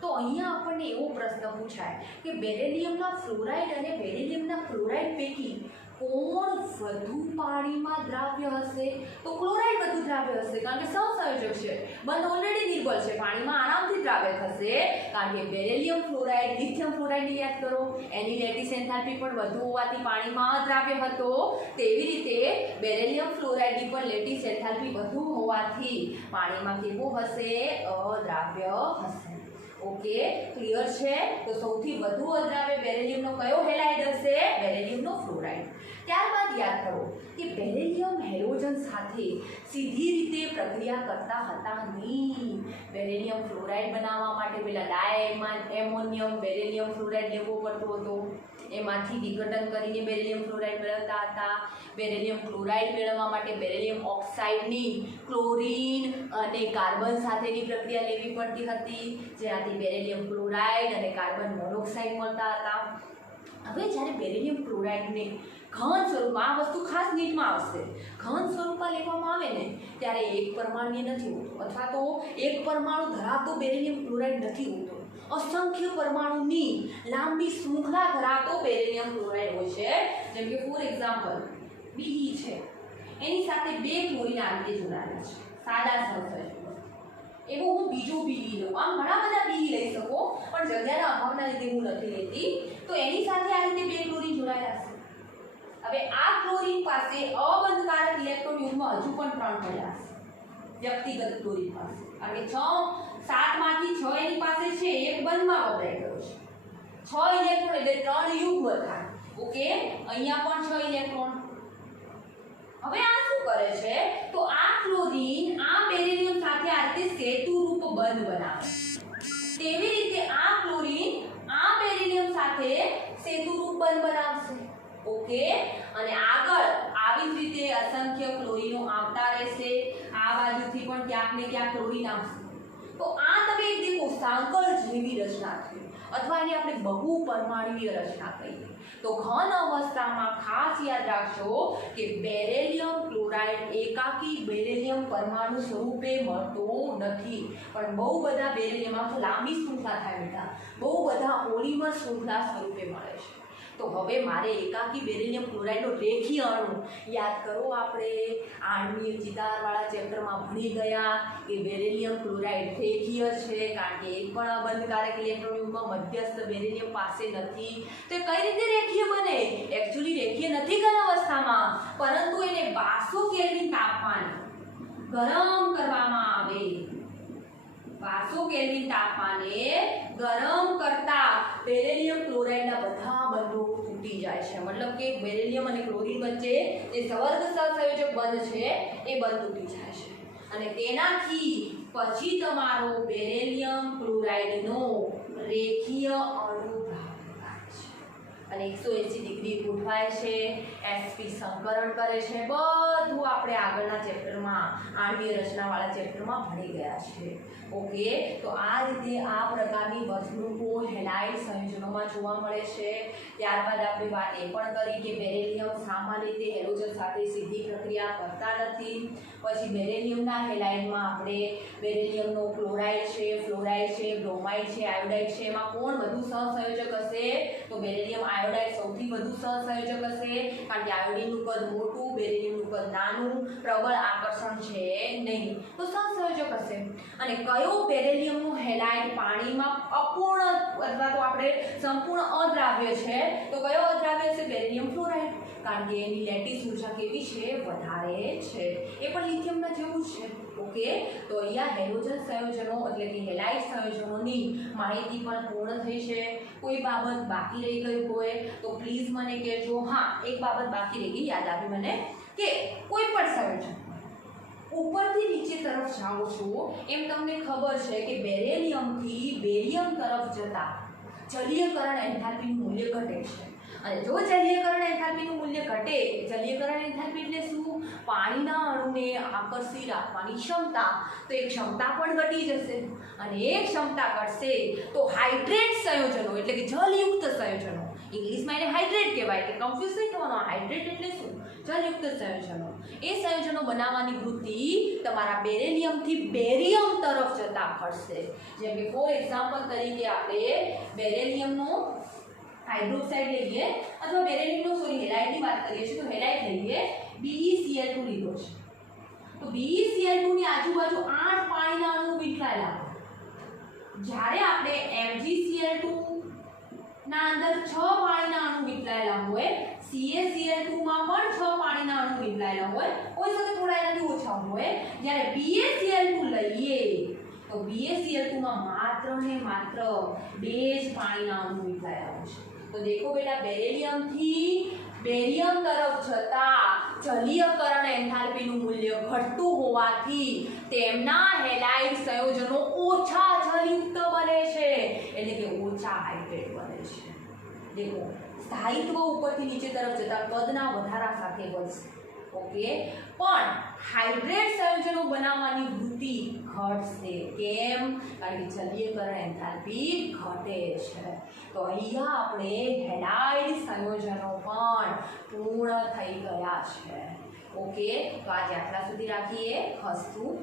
તો અહીંયા આપણને એવો પ્રશ્ન પૂછાય કે બેરેલિયમના ફ્લોરાઇડ અને બેરેલિયમના ક્લોરાઇડ પૈકી કોણ વધુ પાણીમાં દ્રાવ્ય હશે? તો ક્લોરાઇડ વધુ દ્રાવ્ય હશે કારણ કે સહસંયોજક છે. બંધ ઓલરેડી નિર્બળ છે, પાણીમાં આરામથી દ્રાવ્ય થશે. કારણ કે બેરેલિયમ ફ્લોરાઇડ લિથિયમ ફ્લોરાઇડને યાદ કરો, એની લેટિસ એન્થાલ્પી પણ વધુ હોવાથી પાણીમાં દ્રાવ્ય હતો. તેવી રીતે બેરેલિયમ ફ્લોરાઇડની પણ લેટિસ એન્થાલ્પી વધુ હોવાથી પાણીમાં કેવું હશે? અદ્રાવ્ય હશે. ઓકે, ક્લિયર છે? તો સૌથી વધુ અદ્રાવ્ય બેરેલિયમનો કયો હેલાઇડ હશે? બેરેલિયમનો ફ્લોરાઇડ. ત્યારબાદ યાદ કરો કે બેરેલિયમ હેલોજન સાથે સીધી રીતે પ્રક્રિયા કરતા હતા નહીં. બેરેલિયમ ફ્લોરાઇડ બનાવવા માટે પેલા ડાયએમોનિયમ બેરેલિયમ ફ્લોરાઇડ લેવો પડતો હતો. એમાંથી વિઘટન કરીને બેરેલિયમ ફ્લોરાઇડ મેળવતા હતા. બેરેલિયમ ક્લોરાઇડ મેળવવા માટે બેરેલિયમ ઓક્સાઇડની ક્લોરીન અને કાર્બન સાથેની પ્રક્રિયા લેવી પડતી હતી, જેનાથી બેરેલિયમ ક્લોરાઇડ અને કાર્બન મોનોક્સાઇડ મળતા હતા. હવે જ્યારે બેરેલિયમ ક્લોરાઇડને ઘન સ્વરૂપમાં, આ વસ્તુ ખાસ નીટમાં આવશે, ઘન સ્વરૂપમાં લેવામાં આવે ને ત્યારે એક પરમાણ્ય નથી હોતો અથવા તો એક પરમાણુ ધરાવતો બેરેલિયમ ક્લોરાઇડ નથી હોતો. અસંખ્ય પરમાણુની લાંબી શૃંખલા ધરાવતો બેરેલિયમ ક્લોરાઇડ હોય છે. જેમ કે ફોર એક્ઝામ્પલ Be છે, એની સાથે 2 ક્લોરીન આ રીતે જોડાયેલા છે, સાદા સહસંયોજક. એવું હું બીજું Be લઉં. આમ ઘણા બધા Be લઈ શકો પણ જગ્યાના અભાવના લીધે હું નથી લેતી. તો એની સાથે આ રીતે 2 ક્લોરીન જોડાયેલા છે. હવે આ ક્લોરીન પાસે અબંધકારક ઇલેક્ટ્રોન યુગ્મ હજુ પણ 3 પડ્યા છે વ્યક્તિગત ક્લોરીન પાસે. કારણ કે 7 માંથી 6 એની પાસે છે, એક બંધમાં વપરાઈ ગયો છે. 6 ઇલેક્ટ્રોન એટલે 3 યુગ્મ થાય. ઓકે, અહીંયા પણ 6 ઇલેક્ટ્રોન. હવે આ શું કરે છે? તો આ ક્લોરીન આ બેરેલિયમ સાથે આ રીતે સેતુરૂપ બંધ બનાવે. તેવી રીતે આ ક્લોરીન આ બેરેલિયમ સાથે સેતુરૂપ બંધ બનાવશે. ઓકે, અને આગળ આવી જ રીતે અસંખ્ય ક્લોરીનો આવતા રહેશે. આ બાજુથી પણ ક્યાંક ને ક્યાંક ક્લોરીન આવશે. તો આ તમે દેખો સાંકળ જેવી રચના થઈ અથવા એને આપણે બહુ પરમાણુય રચના કહીએ. તો ઘન અવસ્થામાં ખાસ યાદ રાખજો કે બેરેલિયમ ક્લોરાઇડ એકાકી બેરેલિયમ પરમાણુ સ્વરૂપે મળતો નથી, પણ બહુ બધા બેરેલિયમમાં લાંબી શૃંખલા થાય બેટા, બહુ બધા પોલિમર શૃંખલા સ્વરૂપે મળે છે. તો હવે મારે એકાકી બેરેલિયમ ક્લોરાઇડનો રેખીય અણુ યાદ કરો. આપણે આણ્વીય ચિતારવાળા ચેપ્ટરમાં ભણી ગયા કે બેરેલિયમ ક્લોરાઇડ રેખીય છે કારણ કે એક પણ અબંધકારક ઇલેક્ટ્રોન યુગ્મ મધ્યસ્થ બેરેલિયમ પાસે નથી. તો કઈ રીતે રેખીય બને? એકચ્યુઅલી રેખીય નથી ઘન અવસ્થામાં, પરંતુ એને 1200 કેલ્વિન તાપમાને ગરમ કરવામાં આવે. 1200 કેલ્વિન તાપમાને ગરમ કરતા બેરેલિયમ ક્લોરાઇડના બધા બંધો તૂટી જાય છે. મતલબ કે બેરેલિયમ અને ક્લોરીન વચ્ચે જે સવર્ગ સહસંયોજક બંધ છે એ બંધ તૂટી જાય છે અને તેનાથી પછી તમારો બેરેલિયમ ક્લોરાઇડનો રેખીય અણુ પ્રાપ્ત થાય છે. અને 180 ડિગ્રી ગોઠવાય છે, sp સંકરણ કરે છે, બધું આપણે આગળના ચેપ્ટરમાં આણ્વીય રચનાવાળા ચેપ્ટરમાં ભણી ગયા છે. ઓકે, તો આ રીતે આ પ્રકારની વર્તણૂકો હેલાઇડ સંયોજનોમાં જોવા મળે છે. ત્યારબાદ આપણે વાત એ પણ કરી કે બેરિલિયમ સામાન્ય રીતે હેલોજન સાથે સીધી પ્રક્રિયા કરતા નથી. પછી બેરિલિયમના હેલાઇડમાં આપણે બેરિલિયમનો ક્લોરાઇડ છે, ફ્લોરાઇડ છે, બ્રોમાઇડ છે, આયોડાઇડ છે, એમાં કોણ વધુ સહસંયોજક હશે? તો બેરિલિયમ આયોડાઇડ સૌથી વધુ સહસંયોજક હશે, કારણ કે આયોડિનનું કદ મોટું, બેરિલિયમનું કદ નાનું, પ્રબળ આકર્ષણ છે નહીં, તો સહસંયોજક હશે. અને કયો બેરિલિયમનું હેલાઇડ પાણીમાં અપૂર્ણ અથવા તો આપણે સંપૂર્ણ અદ્રાવ્ય છે, તો કયો અદ્રાવ્ય છે? બેરિલિયમ ફ્લોરાઇડ, કારણ કે એની લેટિસ ઊર્જા કેવી છે? વધારે છે. એ પણ લિથિયમના જેવું જ છે. ઓકે, તો અહીંયા હેલોજન સંયોજનો એટલે કે હેલાઇડ સંયોજનોની માહિતી પણ પૂર્ણ થઈ છે. કોઈ બાબત બાકી રહી ગઈ હોય તો પ્લીઝ મને કહેજો. હા, એક બાબત બાકી રહી ગઈ, યાદ આવી મને, કે કોઈ પણ સંયોજન ઉપરથી નીચે તરફ જાઓ છો એમ તમને ખબર છે કે બેરિલિયમથી બેરિયમ તરફ જતા જલીયકરણ એન્થાલ્પીનું મૂલ્ય ઘટે છે. અને જો જલીયકરણ એન્થાલ્પીનું મૂલ્ય ઘટે, જલીયકરણ એન્થાલ્પી એટલે શું? પાણીના અણુને આકર્ષી રાખવાની ક્ષમતા, તો એ ક્ષમતા પણ ઘટી જશે. અને એ ક્ષમતા ઘટશે તો હાઇડ્રેટ સંયોજનો એટલે કે જલયુક્ત સંયોજનો, ઇંગ્લિશમાં એને હાઇડ્રેટ કહેવાય, કે કન્ફ્યુઝ નહીં થવાનું. હાઇડ્રેટ એટલે શું? જલયુક્ત સંયોજનો. એ સંયોજનો બનાવવાની વૃત્તિ તમારા બેરિલિયમથી બેરિયમ તરફ જતા ઘટશે. જેમ કે ફોર એક્ઝામ્પલ તરીકે આપણે બેરિલિયમનો હાઇડ્રોક્સાઇડ લઈએ અથવા બેરિલિયમનો હેલાઇડની વાત કરીએ છીએ, તો હેલાઇડ લઈએ, BeCl2 લીધો છે. તો BeCl2 ની આજુબાજુ 8 પાણીના અણુ વીંટળાયેલા હોય. જ્યારે આપણે MgCl2 ના અંદર 6 પાણીના અણુ વીંટળાયેલા હોય, CaCl2 માં પણ 6 પાણીના અણુ વીંટળાયેલા હોય, કોઈ સાથે થોડા એનાથી ઓછા હોય. જ્યારે BaCl2 લઈએ તો BaCl2 માં માત્ર ને માત્ર 2 જ પાણીના અણુ વીંટળાયેલા હોય છે. તો દેખો બેટા, બેરિલિયમથી બેરિયમ તરફ જતા જલીયકરણ એન્થાલ્પીનું મૂલ્ય ઘટતું હોવાથી તેમના હેલાઇડ સંયોજનો ઓછા જલયુક્ત બને છે, એટલે કે ઓછા હાઇડ્રેટ બને છે. દેખો, સ્થાયિત્વ ઉપરથી નીચે તરફ જતા કદના વધારા સાથે વધશે. ઓકે, પણ હાઇડ્રેટ સંયોજનો બનાવવાની વૃત્તિ ઘટશે. કેમ? કારણ કે જલીયકરણ એન્થાલ્પી ઘટે છે. તો અહીંયા આપણે હેલાઇડ સંયોજનો પણ પૂર્ણ થઈ ગયા છે. ઓકે, તો આજે આટલા સુધી રાખીએ. હસતું